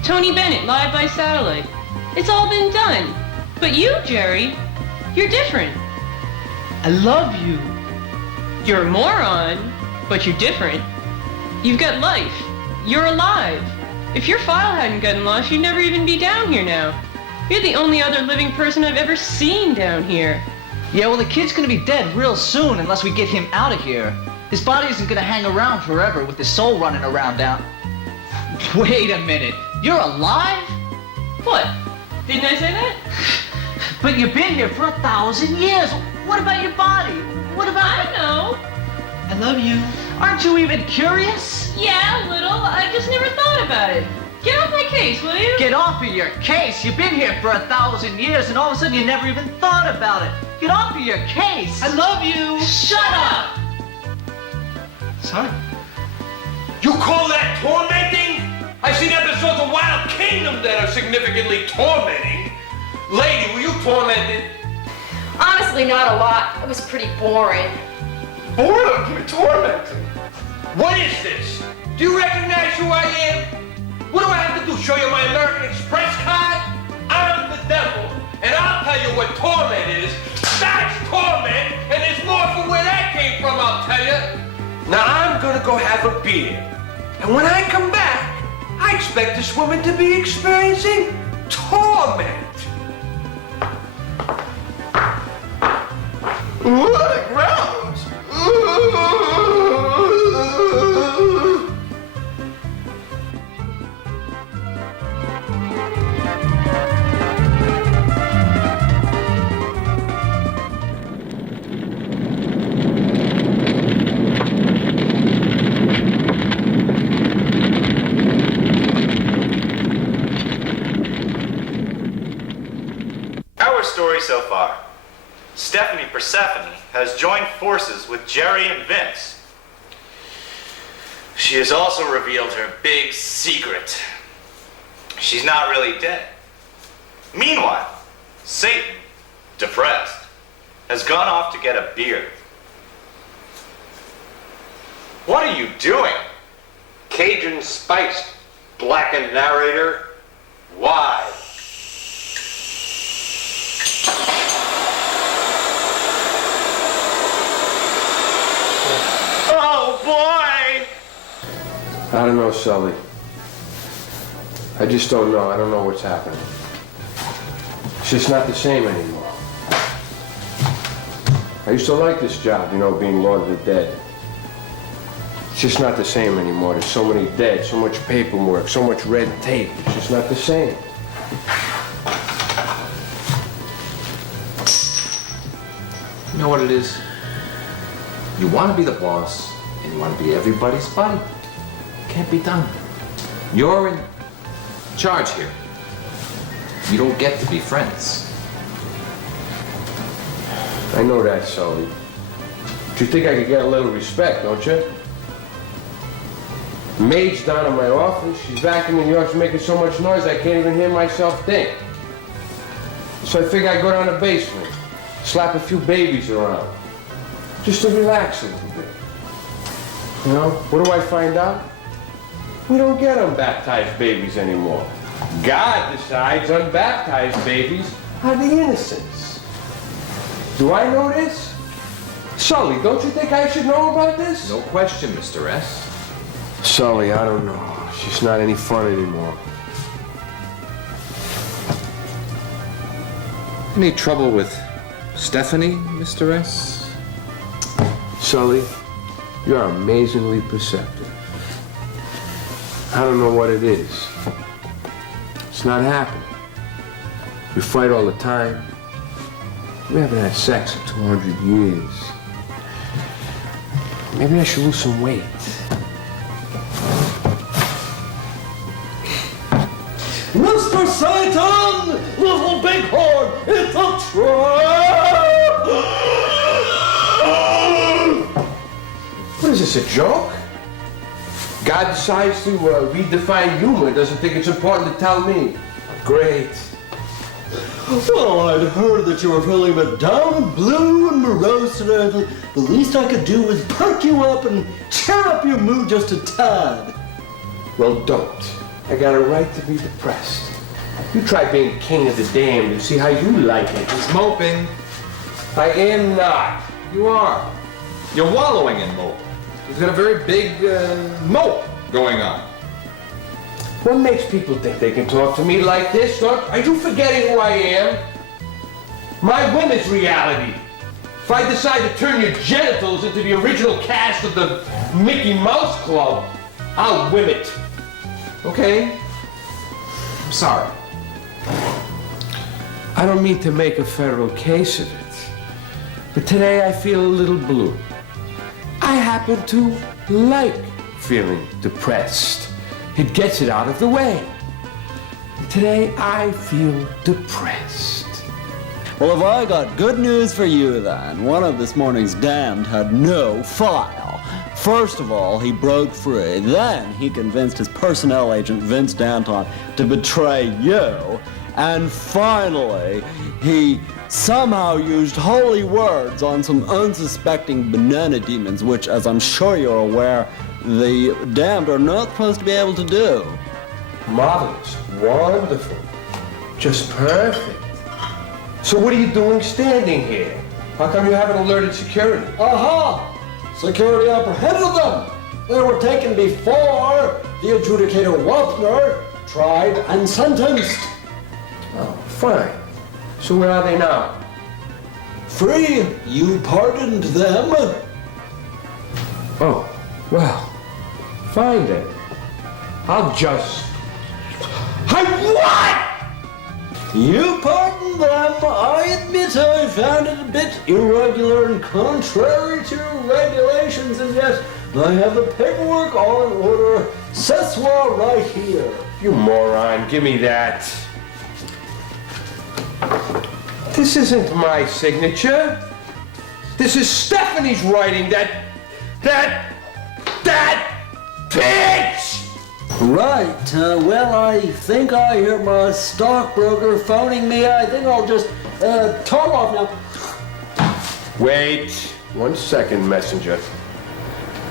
Tony Bennett, live by satellite. It's all been done. But you, Jerry, you're different. I love you. You're a moron, but you're different. You've got life. You're alive. If your file hadn't gotten lost, you'd never even be down here now. You're the only other living person I've ever seen down here. Yeah, well, the kid's gonna be dead real soon unless we get him out of here. His body isn't gonna hang around forever with his soul running around down. Wait a minute. You're alive? What? Didn't I say that? But you've been here for 1,000 years. What about your body? What about... I don't know. I love you. Aren't you even curious? Yeah, a little. I just never thought about it. Get off my case, will you? Get off of your case. You've been here for 1,000 years and all of a sudden you never even thought about it. Get off of your case. I love you. Shut up. Sorry. You call that tormenting? I've seen episodes of Wild Kingdom that are significantly tormenting. Lady, were you tormented? Honestly, not a lot. It was pretty boring. Boredom? Tormenting? What is this? Do you recognize who I am? What do I have to do? Show you my American Express card? I'm the devil, and I'll tell you what torment is. That's torment, and there's more from where that came from, I'll tell you. Now I'm gonna go have a beer, and when I come back, I expect this woman to be experiencing torment. What gross! Our story so far. Stephanie Persephone has joined forces with Jerry and Vince. She has also revealed her big secret. She's not really dead. Meanwhile, Satan, depressed, has gone off to get a beer. What are you doing? Cajun spice, blackened narrator. Why? Oh boy! I don't know, Sully. I just don't know. I don't know what's happening. It's just not the same anymore. I used to like this job, you know, being Lord of the Dead. It's just not the same anymore. There's so many dead, so much paperwork, so much red tape. It's just not the same. You know what it is? You want to be the boss, and you want to be everybody's buddy. Can't be done. You're in charge here. You don't get to be friends. I know that, Sully. But you think I could get a little respect, don't you? The maid's down in my office. She's vacuuming the office, making so much noise I can't even hear myself think. So I figure I'd go down the basement, slap a few babies around, just to relax a little bit. You know, what do I find out? We don't get unbaptized babies anymore. God decides unbaptized babies are the innocents. Do I know this? Sully, don't you think I should know about this? No question, Mr. S. Sully, I don't know. She's not any fun anymore. Any trouble with Stephanie, Mr. S? Sully, you're amazingly perceptive. I don't know what it is. It's not happening. We fight all the time. We haven't had sex in 200 years. Maybe I should lose some weight. Mr. Satan, little bighorn, it's a trap! What is this, a joke? God decides to redefine humor, doesn't think it's important to tell me. Great. Well, I'd heard that you were feeling a bit down and blue and morose, and the least I could do was perk you up and cheer up your mood just a tad. Well, don't. I got a right to be depressed. You try being king of the damned and see how you like it. He's moping. I am not. You are. You're wallowing in mope. He's got a very big mope going on. What makes people think they can talk to me like this? Are you forgetting who I am? My whim is reality. If I decide to turn your genitals into the original cast of the Mickey Mouse Club, I'll whim it. Okay. I'm sorry. I don't mean to make a federal case of it, but today I feel a little blue. I happen to like feeling depressed. It gets it out of the way. Today I feel depressed. Well, have I got good news for you then. One of this morning's damned had no file. First of all, he broke free. Then he convinced his personnel agent, Vince Danton, to betray you. And finally, he somehow used holy words on some unsuspecting banana demons, which, as I'm sure you're aware, the damned are not supposed to be able to do. Marvelous, wonderful, just perfect. So what are you doing standing here? How come you haven't alerted security? Aha! Security apprehended them. They were taken before the adjudicator Wapner tried and sentenced. Oh, fine. So where are they now? Free. You pardoned them. Oh, well, fine then. I'll just... what? You pardoned them. I admit I found it a bit irregular and contrary to regulations, and yet I have the paperwork all in order. Ce soir right here. You moron, give me that. This isn't my signature. This is Stephanie's writing, that bitch! Right. Well, I think I hear my stockbroker phoning me. I think I'll just turn off now. Wait 1 second, messenger.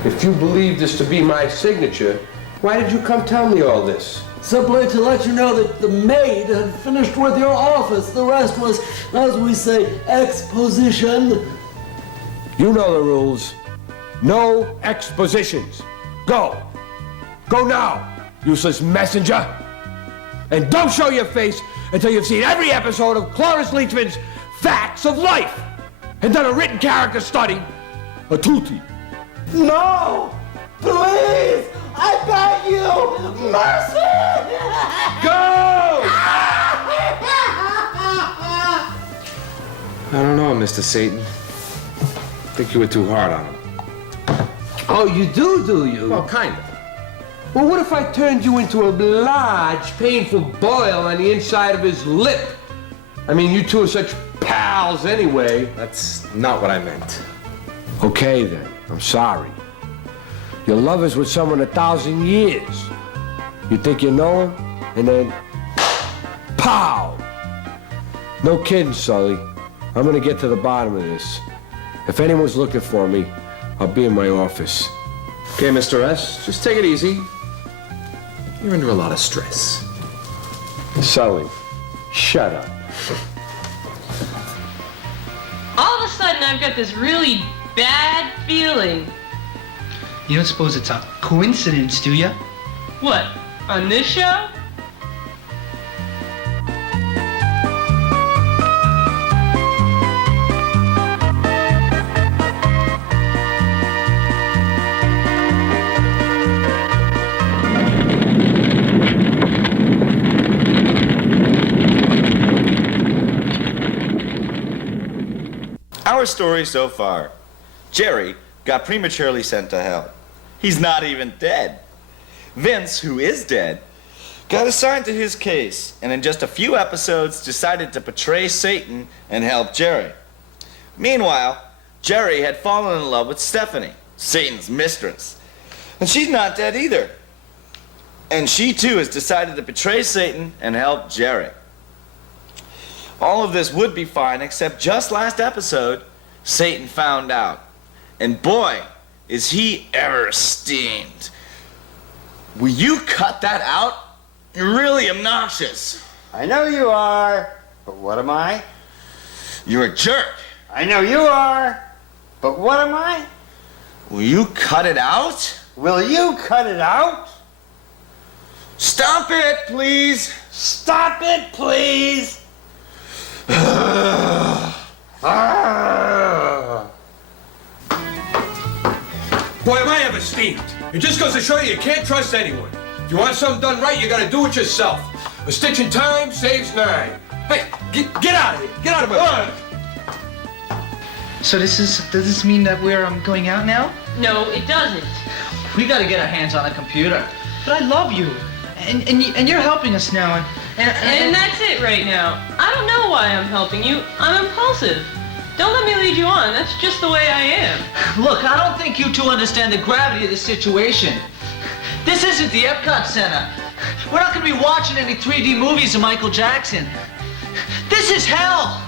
If you believe this to be my signature, why did you come tell me all this? Simply to let you know that the maid had finished with your office. The rest was, as we say, exposition. You know the rules. No expositions. Go. Go now, useless messenger. And don't show your face until you've seen every episode of Cloris Leachman's Facts of Life and done a written character study, a tutti. No! Please! I beg you! Mercy! Go! I don't know, Mr. Satan. I think you were too hard on him. Oh, you do you? Well, kind of. Well, what if I turned you into a large, painful boil on the inside of his lip? I mean, you two are such pals anyway. That's not what I meant. Okay, then. I'm sorry. Your love is with someone 1,000 years. You think you know him, and then... pow! No kidding, Sully. I'm gonna get to the bottom of this. If anyone's looking for me, I'll be in my office. Okay, Mr. S, just take it easy. You're under a lot of stress. Sully, shut up. All of a sudden, I've got this really bad feeling. You don't suppose it's a coincidence, do you? What, on this show? Our story so far. Jerry got prematurely sent to hell. He's not even dead. Vince, who is dead, got assigned to his case, and in just a few episodes decided to betray Satan and help Jerry. Meanwhile, Jerry had fallen in love with Stephanie, Satan's mistress. And she's not dead either. And she too has decided to betray Satan and help Jerry. All of this would be fine, except just last episode, Satan found out. And boy, is he ever steamed. Will you cut that out? You're really obnoxious. I know you are, but what am I? You're a jerk. I know you are, but what am I? Will you cut it out? Will you cut it out? Stop it, please. Stop it, please. Boy, am I ever steamed. It just goes to show you can't trust anyone. If you want something done right, you gotta do it yourself. A stitch in time saves 9. Hey, get out of here. Get out of my way. So does this mean that we're going out now? No, it doesn't. We gotta get our hands on a computer. But I love you, and you're helping us now, And that's it right now. I don't know why I'm helping you. I'm impulsive. Don't let me lead you on. That's just the way I am. Look, I don't think you two understand the gravity of the situation. This isn't the Epcot Center. We're not gonna be watching any 3D movies of Michael Jackson. This is hell.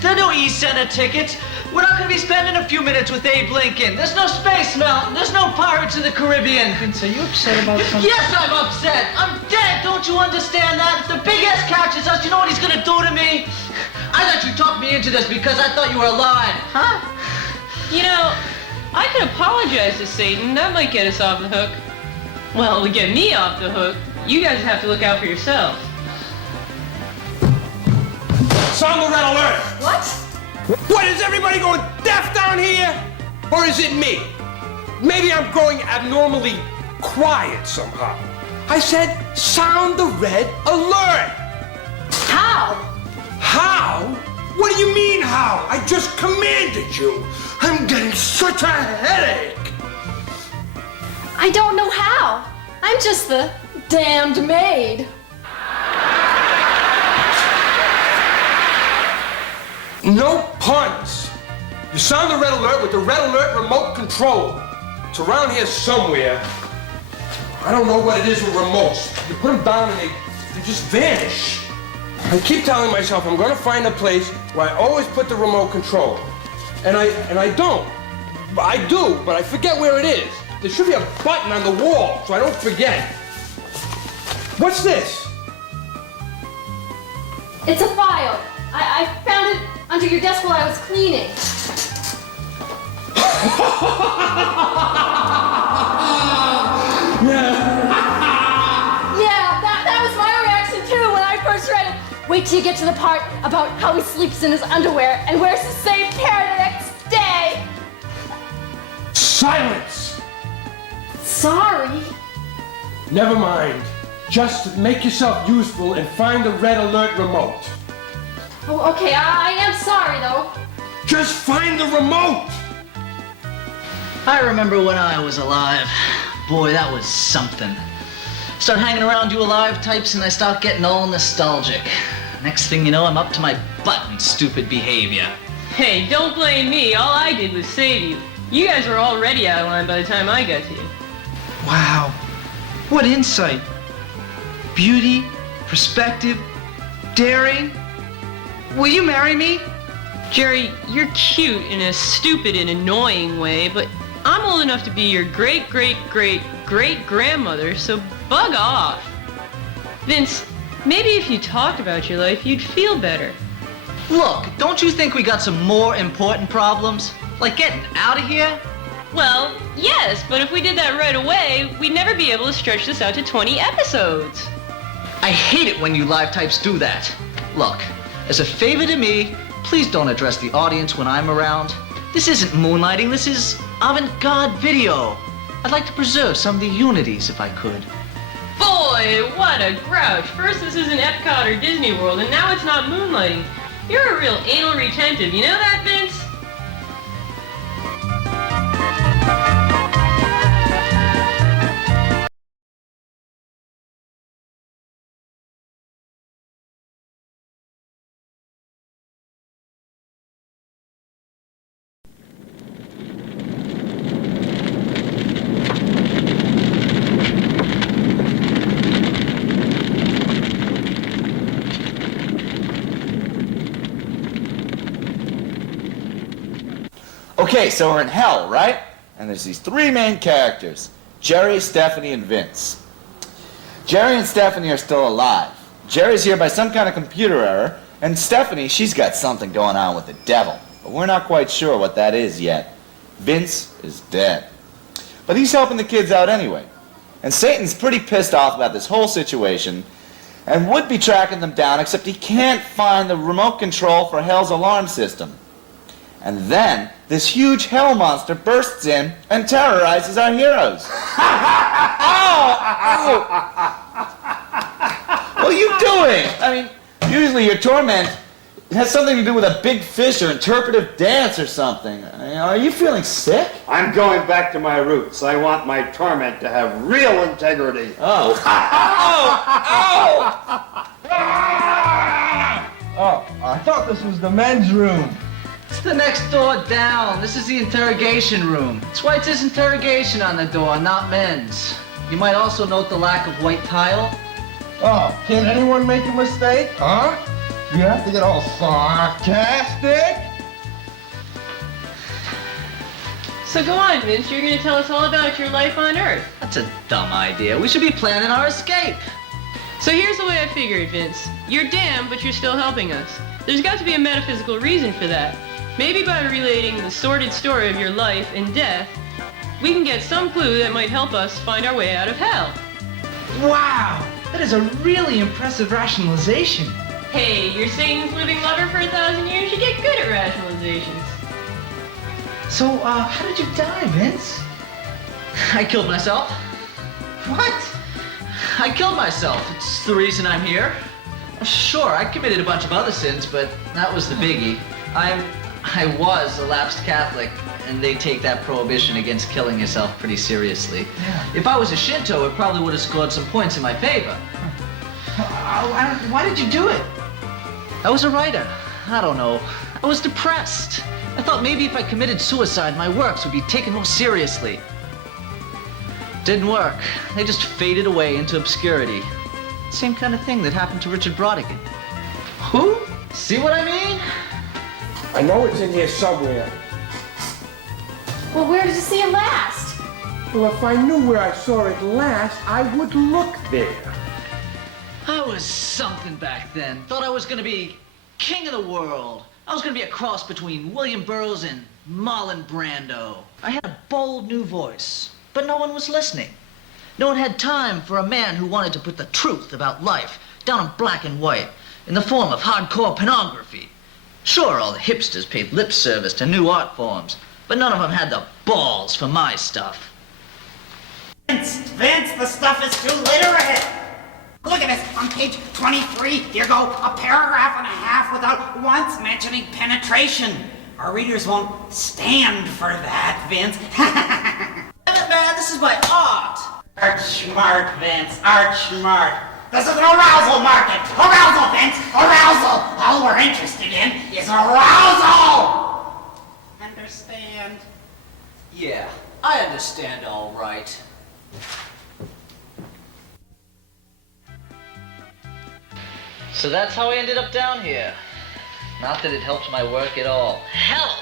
There are no East Center tickets. We're not gonna be spending a few minutes with Abe Lincoln. There's no Space Mountain. There's no Pirates of the Caribbean. Vince, are you upset about something? Yes, I'm upset. I'm dead. Don't you understand that? If the big S catches us, you know what he's gonna do to me? I thought you talked me into this because I thought you were alive. Huh? You know, I could apologize to Satan. That might get us off the hook. Well, to get me off the hook, you guys have to look out for yourselves. Sound the red alert! What? What, is everybody going deaf down here? Or is it me? Maybe I'm growing abnormally quiet somehow. I said, sound the red alert! How? How? What do you mean how? I just commanded you. I'm getting such a headache. I don't know how. I'm just the damned maid. No puns. You sound the red alert with the red alert remote control. It's around here somewhere. I don't know what it is with remotes. You put them down and they just vanish. I keep telling myself I'm going to find a place where I always put the remote control. And I don't. I do, but I forget where it is. There should be a button on the wall so I don't forget. What's this? It's a file. I found it under your desk while I was cleaning. Yeah, that was my reaction too when I first read it. Wait till you get to the part about how he sleeps in his underwear and wears the same pair the next day. Silence! Sorry. Never mind. Just make yourself useful and find the red alert remote. Oh, okay, I am sorry though. Just find the remote! I remember when I was alive. Boy, that was something. Start hanging around you alive types and I start getting all nostalgic. Next thing you know, I'm up to my butt in stupid behavior. Hey, don't blame me. All I did was save you. You guys were already out of line by the time I got to you. Wow. What insight. Beauty, perspective, daring. Will you marry me? Jerry, you're cute in a stupid and annoying way, but I'm old enough to be your great-great-great-great-grandmother, so bug off. Vince, maybe if you talked about your life, you'd feel better. Look, don't you think we got some more important problems? Like getting out of here? Well, yes, but if we did that right away, we'd never be able to stretch this out to 20 episodes. I hate it when you live types do that. Look, as a favor to me, please don't address the audience when I'm around. This isn't moonlighting, this is avant-garde video. I'd like to preserve some of the unities if I could. Boy, what a grouch. First this isn't Epcot or Disney World, and now it's not moonlighting. You're a real anal retentive, you know that, Vince? Okay, so we're in hell, right? And there's these three main characters, Jerry, Stephanie, and Vince. Jerry and Stephanie are still alive. Jerry's here by some kind of computer error, and Stephanie, she's got something going on with the devil. But we're not quite sure what that is yet. Vince is dead. But he's helping the kids out anyway. And Satan's pretty pissed off about this whole situation and would be tracking them down, except he can't find the remote control for Hell's alarm system. And then this huge hell monster bursts in and terrorizes our heroes. Ow! What are you doing? I mean, usually your torment has something to do with a big fish or interpretive dance or something. Are you feeling sick? I'm going back to my roots. I want my torment to have real integrity. Oh. Oh, I thought this was the men's room. It's the next door down. This is the interrogation room. That's why it says interrogation on the door, not men's. You might also note the lack of white tile. Oh, can anyone make a mistake? Huh? You have to get all sarcastic? So go on, Vince. You're going to tell us all about your life on Earth. That's a dumb idea. We should be planning our escape. So here's the way I figure it, Vince. You're damned, but you're still helping us. There's got to be a metaphysical reason for that. Maybe by relating the sordid story of your life and death, we can get some clue that might help us find our way out of hell. Wow, that is a really impressive rationalization. Hey, you're Satan's living lover for 1,000 years. You get good at rationalizations. So, how did you die, Vince? I killed myself. What? I killed myself. It's the reason I'm here. Sure, I committed a bunch of other sins, but that was the biggie. I was a lapsed Catholic, and they take that prohibition against killing yourself pretty seriously. Yeah. If I was a Shinto, it probably would have scored some points in my favor. Why did you do it? I was a writer. I don't know. I was depressed. I thought maybe if I committed suicide, my works would be taken more seriously. Didn't work. They just faded away into obscurity. Same kind of thing that happened to Richard Brodigan. Who? See what I mean? I know it's in here somewhere. Well, where did you see it last? Well, if I knew where I saw it last, I would look there. I was something back then. Thought I was gonna be king of the world. I was gonna be a cross between William Burroughs and Marlon Brando. I had a bold new voice, but no one was listening. No one had time for a man who wanted to put the truth about life down in black and white in the form of hardcore pornography. Sure, all the hipsters paid lip service to new art forms, but none of them had the balls for my stuff. Vince, the stuff is too literate. Look at this, on page 23, here go a paragraph and a half without once mentioning penetration. Our readers won't stand for that, Vince. Man, this is my art. Art smart, Vince, art smart. This is an arousal market. Arousal, Vince, arousal. All we're interested in is arousal. Understand? Yeah, I understand all right. So that's how I ended up down here. Not that it helped my work at all. Hell,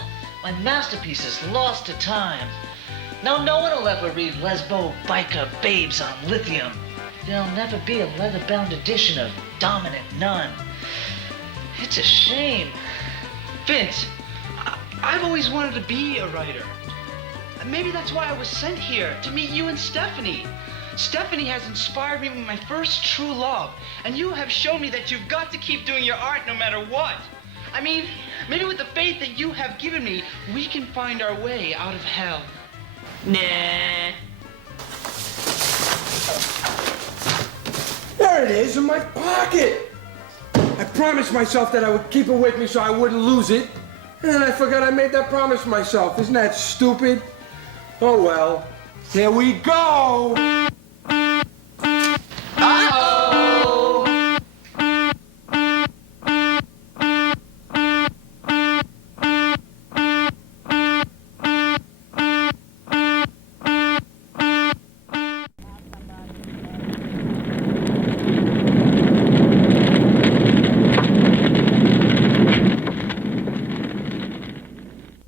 my masterpiece is lost to time. Now no one will ever read Lesbo Biker Babes on Lithium. There'll never be a leather-bound edition of Dominant Nun. It's a shame. Vince, I've always wanted to be a writer. Maybe that's why I was sent here, to meet you and Stephanie. Stephanie has inspired me with my first true love, and you have shown me that you've got to keep doing your art no matter what. I mean, maybe with the faith that you have given me, we can find our way out of hell. Nah. There it is in my pocket. I promised myself that I would keep it with me so I wouldn't lose it. And then I forgot I made that promise myself. Isn't that stupid? Oh well. Here we go.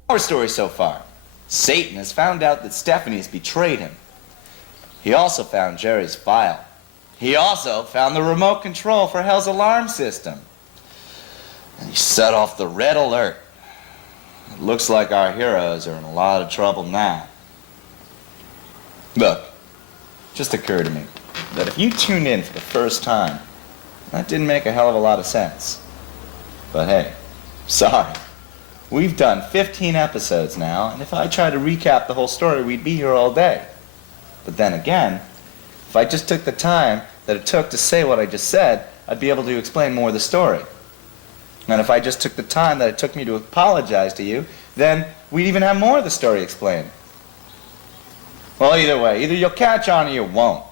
Our story so far. Satan has found out that Stephanie has betrayed him. He also found Jerry's file. He also found the remote control for Hell's alarm system. And he set off the red alert. It looks like our heroes are in a lot of trouble now. Look, it just occurred to me that if you tuned in for the first time, that didn't make a hell of a lot of sense. But hey, sorry. We've done 15 episodes now, and if I tried to recap the whole story, we'd be here all day. But then again, if I just took the time that it took to say what I just said, I'd be able to explain more of the story. And if I just took the time that it took me to apologize to you, then we'd even have more of the story explained. Well, either way, either you'll catch on or you won't.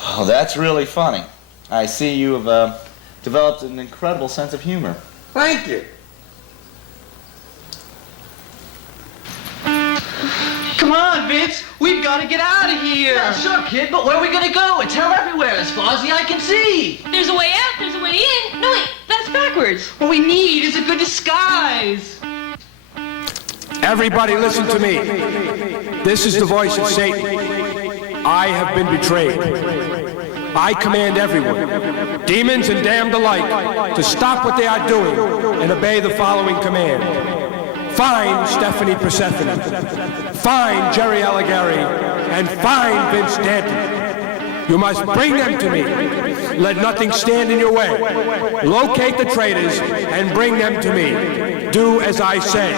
Oh, that's really funny. I see you have developed an incredible sense of humor. Thank you. Come on, Vince. We've got to get out of here. Yeah, sure, kid, but where are we going to go? It's hell everywhere as far as the eye can see. There's a way out, there's a way in. No, wait, that's backwards. What we need is a good disguise. Everybody listen to me. This is the voice of Satan. I have been betrayed. I command everyone, demons and damned alike, to stop what they are doing and obey the following command. Find Stephanie Persephone. Find Jerry Allegari. And find Vince Danton. You must bring them to me. Let nothing stand in your way. Locate the traitors and bring them to me. Do as I say.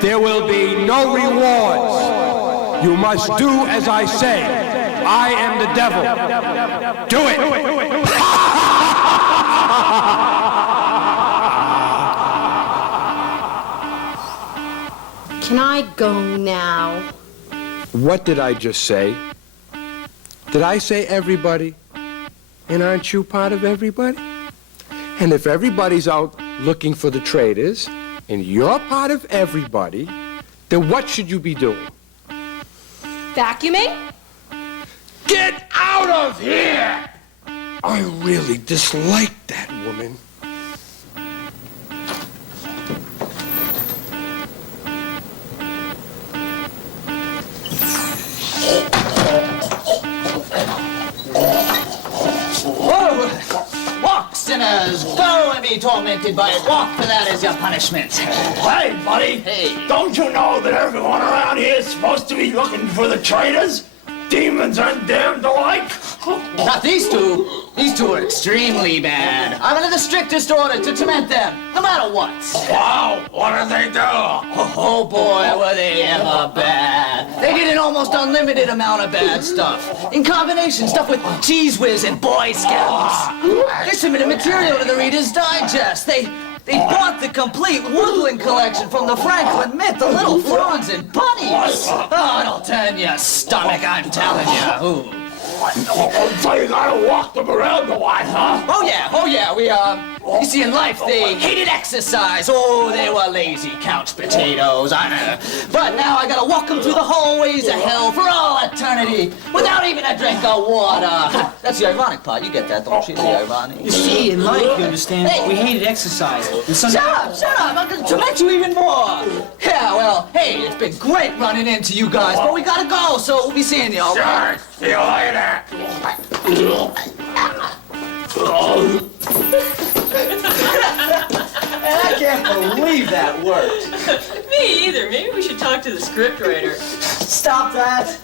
There will be no rewards. You must do as I say. I am the devil. Do it! Can I go now? What did I just say? Did I say everybody? And aren't you part of everybody? And if everybody's out looking for the traitors, and you're part of everybody, then what should you be doing? Vacuuming? Get out of here! I really dislike that woman. Whoa! Walk, sinners! Go and be tormented by it. Walk, for that is your punishment. Hey, buddy. Hey. Don't you know that everyone around here is supposed to be looking for the traitors? Demons and damned alike? Not these two. These two are extremely bad. I'm under the strictest order to torment them, no matter what. Wow, what did they do? Oh boy, were they ever bad. They did an almost unlimited amount of bad stuff. In combination, stuff with Cheese Whiz and Boy Scouts. They submitted material to the Reader's Digest. They bought the complete Woodland collection from the Franklin Mint, the Little Frogs and Bunnies. Oh, it'll turn your stomach, I'm telling you. Ooh. So you gotta walk them around a lot, huh? Oh yeah, you see, in life, they hated exercise. Oh, they were lazy couch potatoes. But now I gotta walk them through the hallways of hell for all eternity without even a drink of water. That's the ironic part. You get that, don't you? The irony. You see, in life, you understand, we hated exercise. Shut up! I'm gonna torment you even more. Yeah, well, hey, it's been great running into you guys, but we gotta go, so we'll be seeing you, all right? See you later. I can't believe that worked. Me either. Maybe we should talk to the scriptwriter. Stop that.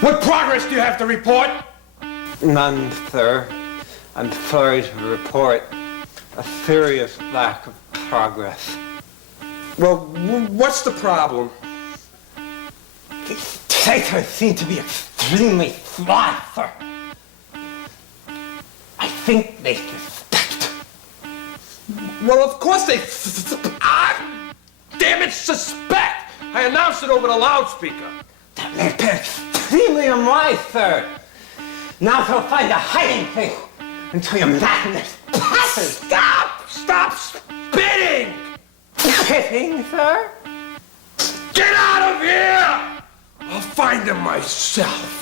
What progress do you have to report? None, sir. I'm sorry to report a serious lack of progress. Well, what's the problem? These taters seem to be extremely smart, sir. I think they suspect. Well, of course they... damn it, suspect! I announced it over the loudspeaker. That makes them extremely unwise, sir. Now they'll find a hiding place until your madness passes. Stop spitting! Spitting, sir? Get out of here! I'll find him myself.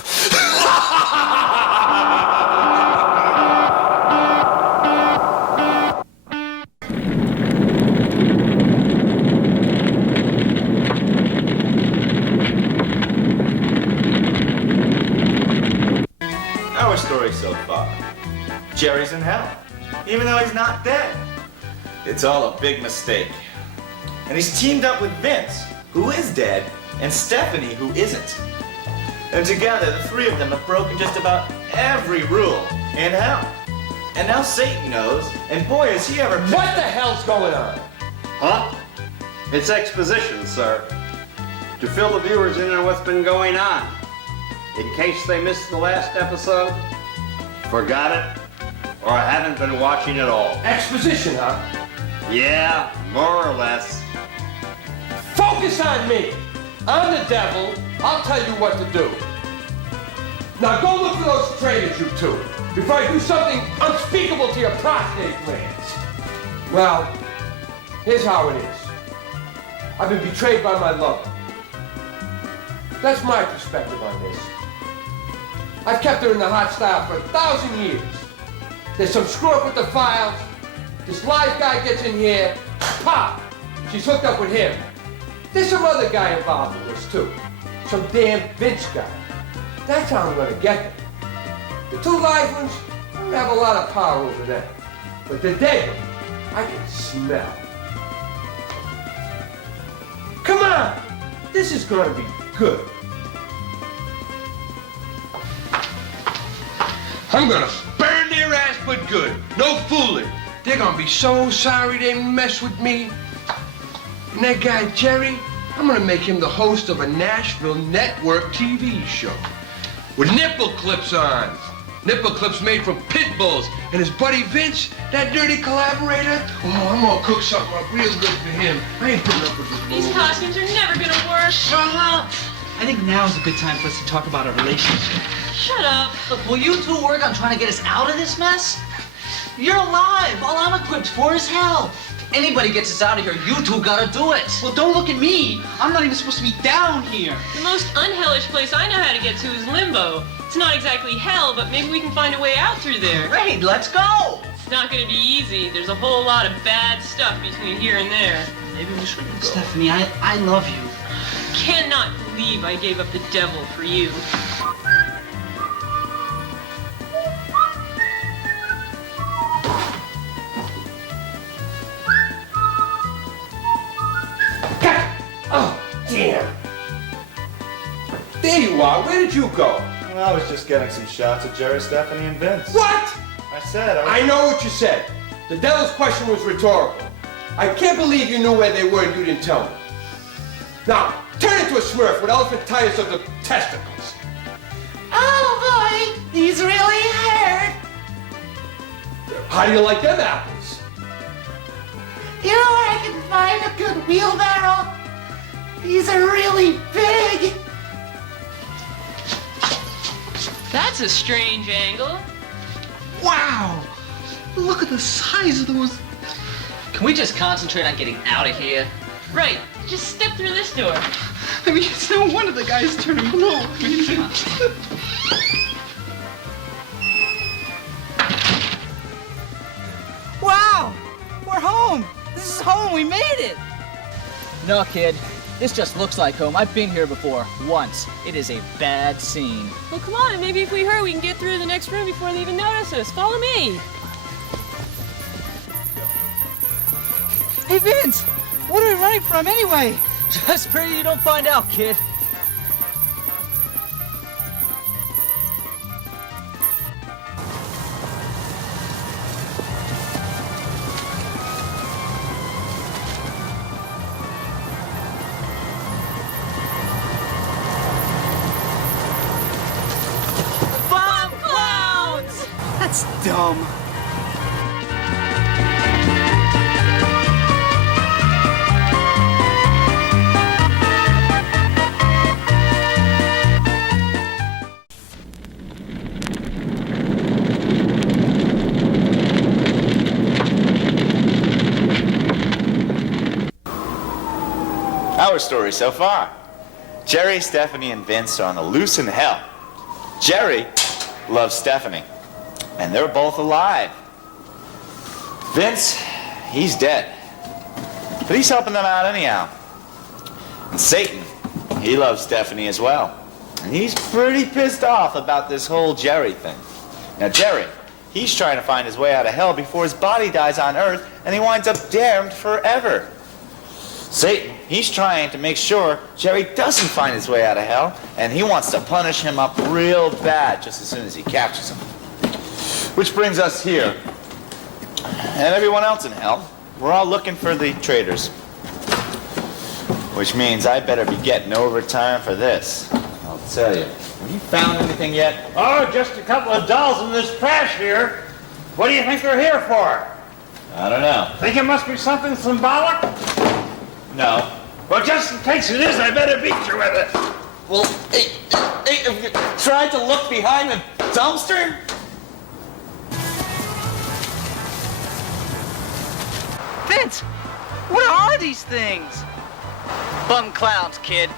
Our story so far. Jerry's in hell, even though he's not dead. It's all a big mistake. And he's teamed up with Vince, who is dead, and Stephanie, who isn't. And together, the three of them have broken just about every rule in hell. And now Satan knows, and boy, is he ever... What the hell's going on? Huh? It's exposition, sir. To fill the viewers in on what's been going on. In case they missed the last episode, forgot it, or haven't been watching at all. Exposition, huh? Yeah, more or less. Focus on me. I'm the devil. I'll tell you what to do. Now go look for those traitors, you two, before I do something unspeakable to your prostate glands. Well, here's how it is. I've been betrayed by my lover. That's my perspective on this. I've kept her in the hot style for 1,000 years. There's some screw up with the files. This live guy gets in here, pop! She's hooked up with him. There's some other guy involved in this too. Some damn Vince guy. That's how I'm gonna get them. The two live ones, I don't have a lot of power over them. But the dead ones, I can smell. Come on! This is gonna be good. I'm gonna burn their ass but good. No fooling. They're gonna be so sorry they mess with me. And that guy, Jerry, I'm gonna make him the host of a Nashville network TV show. With nipple clips on. Nipple clips made from pit bulls. And his buddy Vince, that dirty collaborator, oh, I'm gonna cook something up real good for him. I ain't putting up with this These bull. costumes are never gonna work. Shut up! I think now is a good time for us to talk about our relationship. Shut up. Look, will you two work on trying to get us out of this mess? You're alive. All I'm equipped for is hell. If anybody gets us out of here, you two gotta do it. Well, don't look at me. I'm not even supposed to be down here. The most unhellish place I know how to get to is Limbo. It's not exactly hell, but maybe we can find a way out through there. Great, let's go. It's not gonna be easy. There's a whole lot of bad stuff between here and there. Maybe we shouldn't go. Stephanie, I love you. Cannot believe I gave up the devil for you. Oh, damn. There you are. Where did you go? Well, I was just getting some shots of Jerry, Stephanie, and Vince. What? I said I know what you said. The devil's question was rhetorical. I can't believe you knew where they were and you didn't tell me. Now, turn into a Smurf with elephantitis of the testicles. Oh boy, he's really hurt. How do you like them apples? You know where I can find a good wheelbarrow? These are really big. That's a strange angle. Wow! Look at the size of those. Can we just concentrate on getting out of here? Right, just step through this door. I mean, it's no wonder the guy's turning blue. I mean, Wow! We're home! This is home! We made it! No, kid. This just looks like home. I've been here before, once. It is a bad scene. Well, come on, maybe if we hurry, we can get through the next room before they even notice us. Follow me. Hey, Vince! What are we running from anyway? Just pray you don't find out, kid. Bomb clowns! That's dumb. Our story so far. Jerry, Stephanie, and Vince are on the loose in hell. Jerry loves Stephanie, and they're both alive. Vince, he's dead, but he's helping them out anyhow. And Satan, he loves Stephanie as well, and he's pretty pissed off about this whole Jerry thing. Now Jerry, he's trying to find his way out of hell before his body dies on earth, and he winds up damned forever. Satan, he's trying to make sure Jerry doesn't find his way out of hell, and he wants to punish him up real bad just as soon as he captures him. Which brings us here. And everyone else in hell, we're all looking for the traitors. Which means I better be getting overtime for this. I'll tell you. Have you found anything yet? Oh, just a couple of dolls in this trash here. What do you think they're here for? I don't know. Think it must be something symbolic? No. Well, just in case it is, I better beat you with it. Well, hey, have you tried to look behind the dumpster? Vince! What are these things? Bum clowns, kid.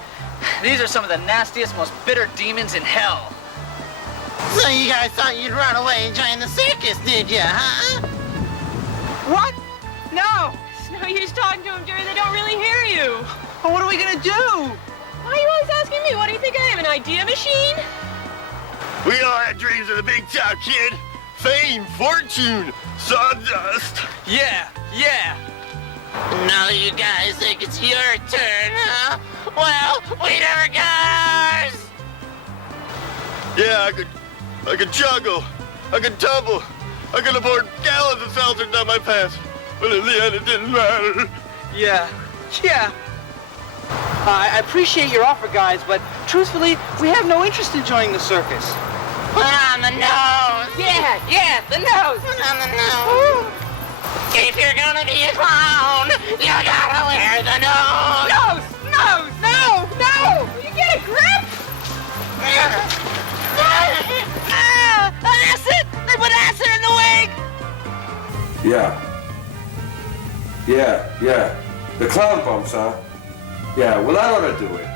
These are some of the nastiest, most bitter demons in hell. So you guys thought you'd run away and join the circus, did ya, huh? What? No! It's no use talking to them, Jerry. They don't really hear you. Well, what are we gonna do? Why are you always asking me? What do you think I am, an idea machine? We all had dreams of the big top, kid. Fame, fortune, sawdust. Yeah. Now you guys think it's your turn, huh? Well, we never got ours! Yeah, I could juggle. I could tumble. I could afford gallons of seltzer down my pants. But in the end, it didn't matter. Yeah. I appreciate your offer, guys, but truthfully, we have no interest in joining the circus. Put on the nose! Yeah, the nose! Put on the nose! If you're gonna be a clown, you gotta wear the nose! No! You get a grip! Acid! They put acid in the wig! Yeah. The clown bumps, huh? Yeah, well, that ought to do it.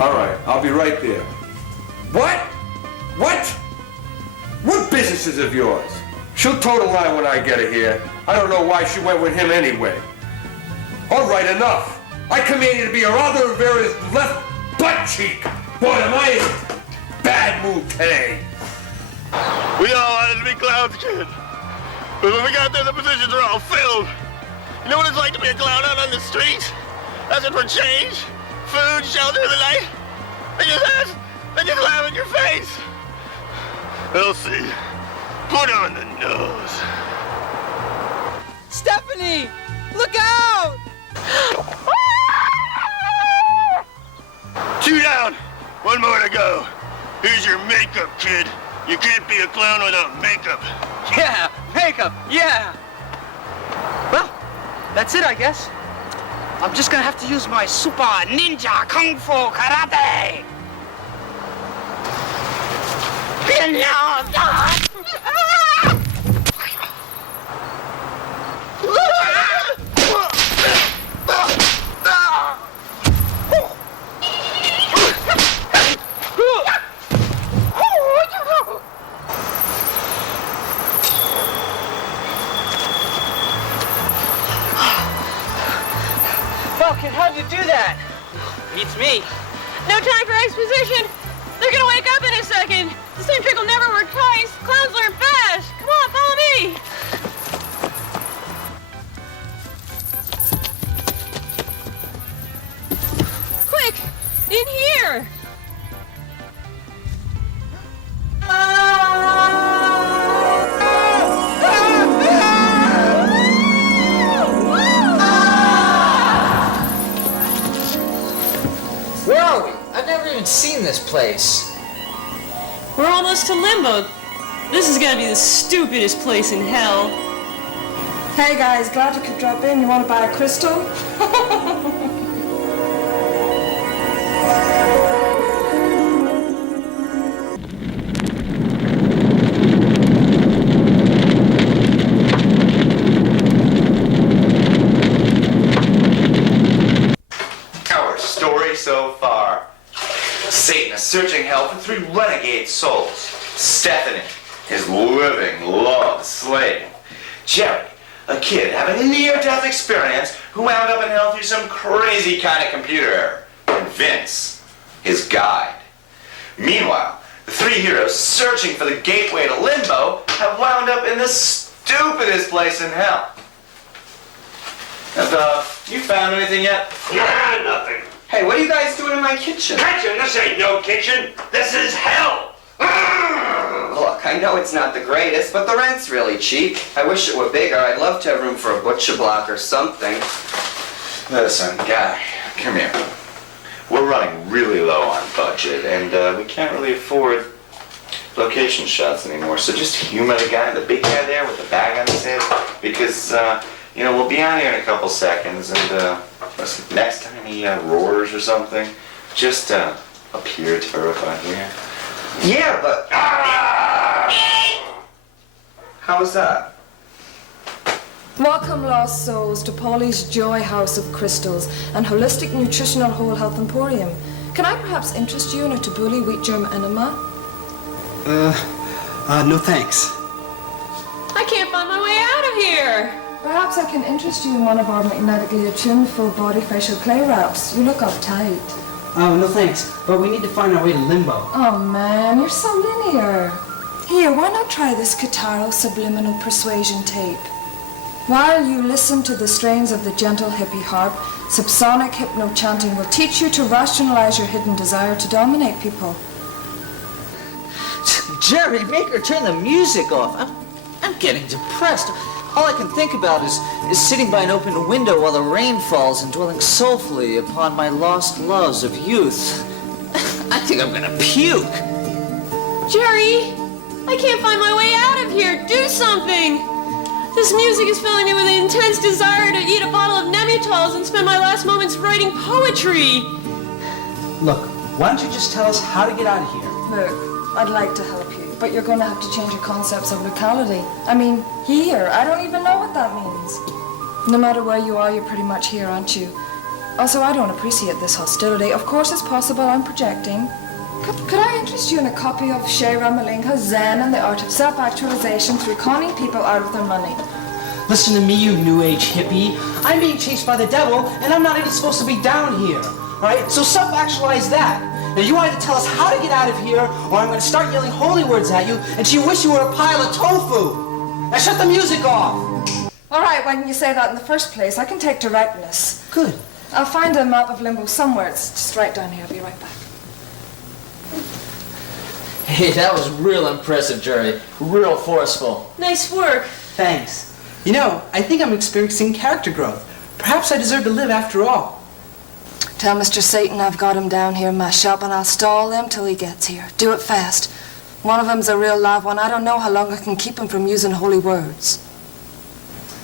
All right, I'll be right there. What? What business is of yours? She'll toe the line when I get her here. I don't know why she went with him anyway. All right, enough. I command you to be Geraldo Rivera's left butt cheek. Boy, am I in a bad mood today. We all wanted to be clowns, kid. But when we got there, the positions were all filled. You know what it's like to be a clown out on the streets? Asking for change, food, shelter in the night? They just laugh in your face. They'll see. Put on the nose. Stephanie! Look out! 2 down. 1 more to go. Here's your makeup, kid. You can't be a clown without makeup. Yeah, makeup, yeah! Well, That's it, I guess. I'm just gonna have to use my super ninja kung fu karate. Falcon, how'd you do that? Beats me. No time for exposition. They're gonna wake up in a second. The same trick will never work twice. Clowns learn fast. Come on, follow me. Quick, in here. Where are we? I've never even seen this place. We're almost to Limbo. This is gonna be the stupidest place in hell. Hey guys, glad you could drop in. You want to buy a crystal? Our story so far. Satan is searching hell for 3 renegade souls. Stephanie, his living love slave. Jerry, a kid having a near-death experience who wound up in hell through some crazy kind of computer error. And Vince, his guide. Meanwhile, the 3 heroes searching for the gateway to Limbo have wound up in the stupidest place in hell. Have you found anything yet? Nah, nothing. Hey, what are you guys doing in my kitchen? Kitchen? This ain't no kitchen. This is hell. Look, I know it's not the greatest, but the rent's really cheap. I wish it were bigger. I'd love to have room for a butcher block or something. Listen, guy, come here. We're running really low on budget, and we can't really afford location shots anymore. So just humor the guy, the big guy there with the bag on his head, because, we'll be out here in a couple seconds, and, listen, next time he roars or something, just appear terrified, will you? Yeah, but... How was that? Welcome, lost souls, to Polly's Joy House of Crystals and Holistic Nutritional Whole Health Emporium. Can I perhaps interest you in a tabbouleh wheat germ enema? No thanks. I can't find my way out of here. Perhaps I can interest you in one of our magnetically attuned full-body facial clay wraps. You look uptight. Oh, no thanks. But we need to find our way to Limbo. Oh man, you're so linear. Here, why not try this Kitaro subliminal persuasion tape? While you listen to the strains of the gentle hippie harp, subsonic hypno-chanting will teach you to rationalize your hidden desire to dominate people. Jerry, make her turn the music off. I'm getting depressed. All I can think about is sitting by an open window while the rain falls and dwelling soulfully upon my lost loves of youth. I think I'm gonna puke. Jerry, I can't find my way out of here. Do something. This music is filling me with an intense desire to eat a bottle of Nemutals and spend my last moments writing poetry. Look, why don't you just tell us how to get out of here? Look, I'd like to help you, but you're going to have to change your concepts of locality. I mean, here. I don't even know what that means. No matter where you are, you're pretty much here, aren't you? Also, I don't appreciate this hostility. Of course it's possible I'm projecting. Could I interest you in a copy of Shea Ramalinga's Zen and the Art of Self-Actualization through conning people out of their money? Listen to me, you new age hippie. I'm being chased by the devil, and I'm not even supposed to be down here. All right? So self-actualize that. Now, you either tell us how to get out of here, or I'm going to start yelling holy words at you, and you wish you were a pile of tofu. Now, shut the music off. All right, why didn't you say that in the first place? I can take directness. Good. I'll find a map of Limbo somewhere. It's just right down here. I'll be right back. Hey, that was real impressive, Jerry. Real forceful. Nice work. Thanks. You know, I think I'm experiencing character growth. Perhaps I deserve to live after all. Tell Mr. Satan I've got him down here in my shop and I'll stall him till he gets here. Do it fast. One of them's a real live one. I don't know how long I can keep him from using holy words.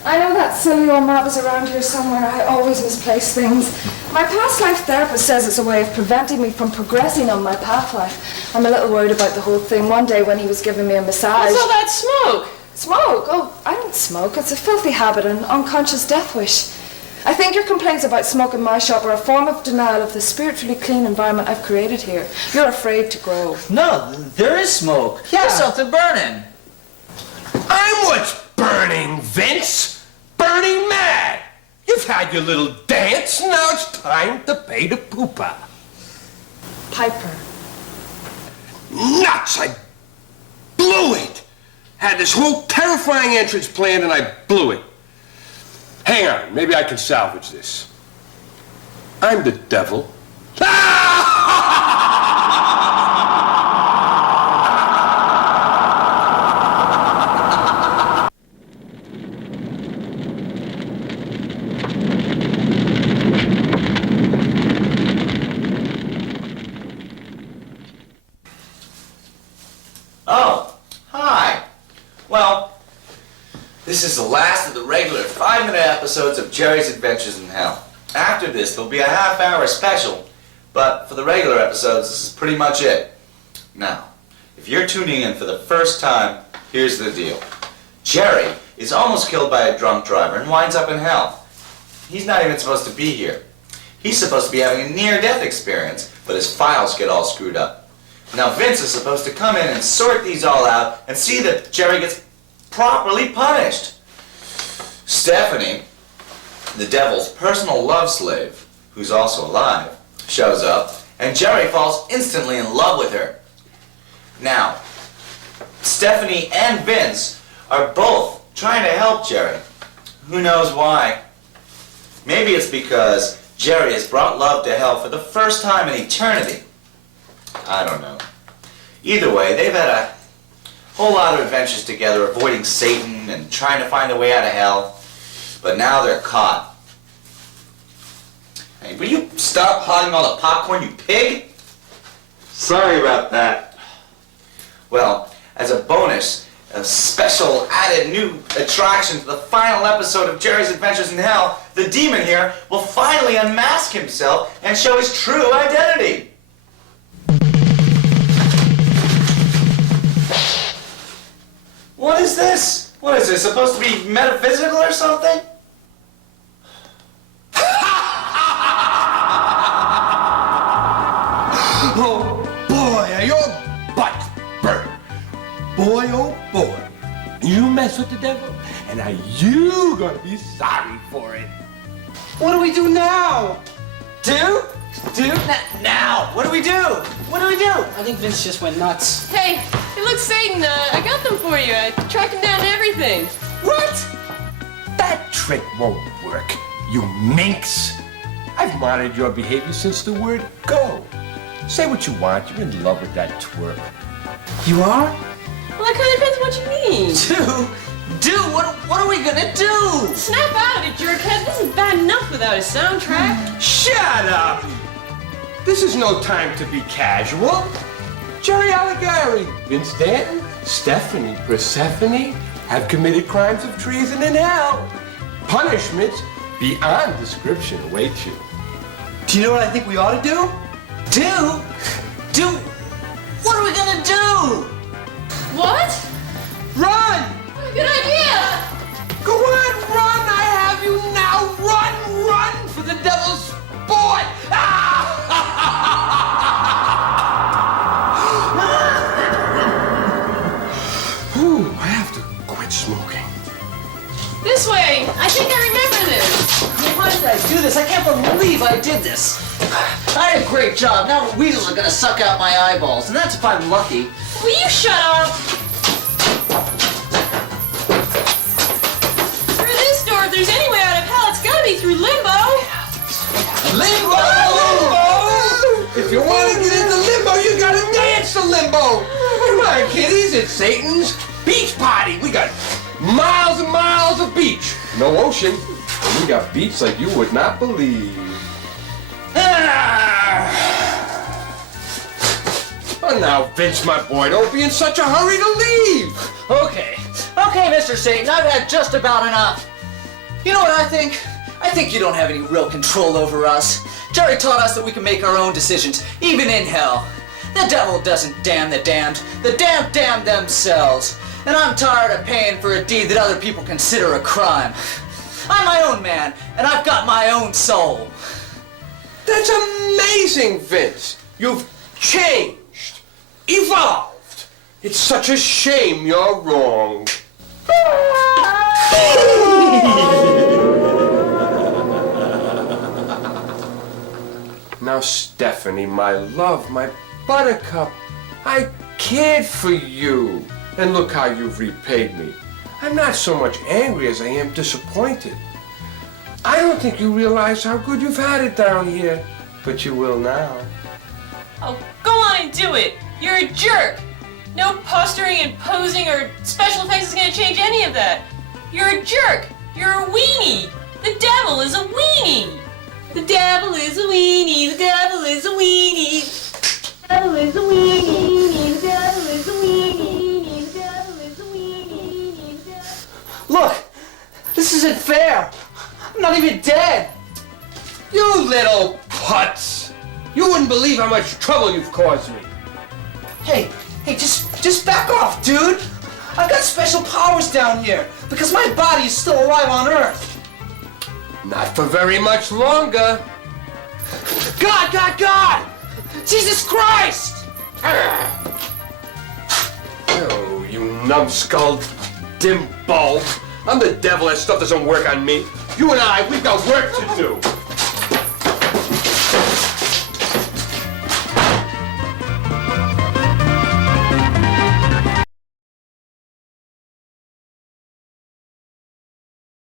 I know that silly old map is around here somewhere. I always misplace things. My past life therapist says it's a way of preventing me from progressing on my path life. I'm a little worried about the whole thing. One day when he was giving me a massage... What's all that smoke? Smoke? Oh, I don't smoke. It's a filthy habit, an unconscious death wish. I think your complaints about smoke in my shop are a form of denial of the spiritually clean environment I've created here. You're afraid to grow. No, there is smoke. Yeah. There's something burning. I'm what's burning, Vince. Burning mad. You've had your little dance. Now it's time to pay the pooper. Piper. Nuts! I blew it. Had this whole terrifying entrance planned and I blew it. Hang on, maybe I can salvage this. I'm the devil. Oh, hi. Well, this is the last of the regular 5-minute episodes of Jerry's Adventures in Hell. After this, there'll be a half-hour special, but for the regular episodes, this is pretty much it. Now, if you're tuning in for the first time, here's the deal. Jerry is almost killed by a drunk driver and winds up in hell. He's not even supposed to be here. He's supposed to be having a near-death experience, but his files get all screwed up. Now, Vince is supposed to come in and sort these all out and see that Jerry gets properly punished. Stephanie, the devil's personal love slave, who's also alive, shows up, and Jerry falls instantly in love with her. Now, Stephanie and Vince are both trying to help Jerry. Who knows why? Maybe it's because Jerry has brought love to hell for the first time in eternity. I don't know. Either way, they've had a whole lot of adventures together, avoiding Satan and trying to find a way out of hell. But now they're caught. Hey, will you stop hogging all the popcorn, you pig? Sorry about that. Well, as a bonus, a special added new attraction to the final episode of Jerry's Adventures in Hell, the demon here will finally unmask himself and show his true identity. What is this? What is this, supposed to be metaphysical or something? Oh boy, are your butts burnt. Boy, oh boy. You mess with the devil, and now you gonna be sorry for it. What do we do now? Now! What do we do? What do we do? I think Vince just went nuts. Hey, look, Satan, I got them for you. I tracked them down and everything. What? That trick won't work, you minx. I've monitored your behavior since the word go. Say what you want, you're in love with that twerp. You are? Well, that kind of depends on what you mean. Dude, what are we gonna do? Snap out of it, jerkhead. This is bad enough without a soundtrack. Shut up! This is no time to be casual. Jerry Allegari, Vince Stanton, Stephanie Persephone have committed crimes of treason in hell. Punishments beyond description await you. Do you know what I think we ought to do? Do? What are we gonna do? What? Run! Good idea! Go on, run! I have you now! Run for the devil's sport! Ooh, I have to quit smoking. This way! I think I remember this! Why did I do this? I can't believe I did this. I had a great job. Now the weasels are gonna suck out my eyeballs, and that's if I'm lucky. Will you shut up? Through this door, if there's any way out of hell, it's gotta be through limbo! Limbo! If you want to get into limbo, you gotta dance to limbo! Come on, kiddies, it's Satan's beach party! We got miles and miles of beach. No ocean, but we got beach like you would not believe. Oh, now, Vince, my boy, don't be in such a hurry to leave. Okay, Mr. Satan, I've had just about enough. You know what I think? I think you don't have any real control over us. Jerry taught us that we can make our own decisions, even in hell. The devil doesn't damn the damned. The damned damn themselves. And I'm tired of paying for a deed that other people consider a crime. I'm my own man, and I've got my own soul. That's amazing, Vince. You've changed, evolved. It's such a shame you're wrong. Now, Stephanie, my love, my buttercup, I cared for you. And look how you've repaid me. I'm not so much angry as I am disappointed. I don't think you realize how good you've had it down here, but you will now. Oh, go on and do it. You're a jerk. No posturing and posing or special effects is going to change any of that. You're a jerk. You're a weenie. The devil is a weenie. The devil is a weenie. The devil is a weenie. The devil is a weenie. The devil is a weenie. The devil is a weenie. Look, this isn't fair. I'm not even dead. You little putz! You wouldn't believe how much trouble you've caused me. Hey, just back off, dude. I've got special powers down here because my body is still alive on Earth. Not for very much longer. God! Jesus Christ! Oh, you numbskull, dim bulb. I'm the devil. That stuff doesn't work on me. You and I, we've got work to do.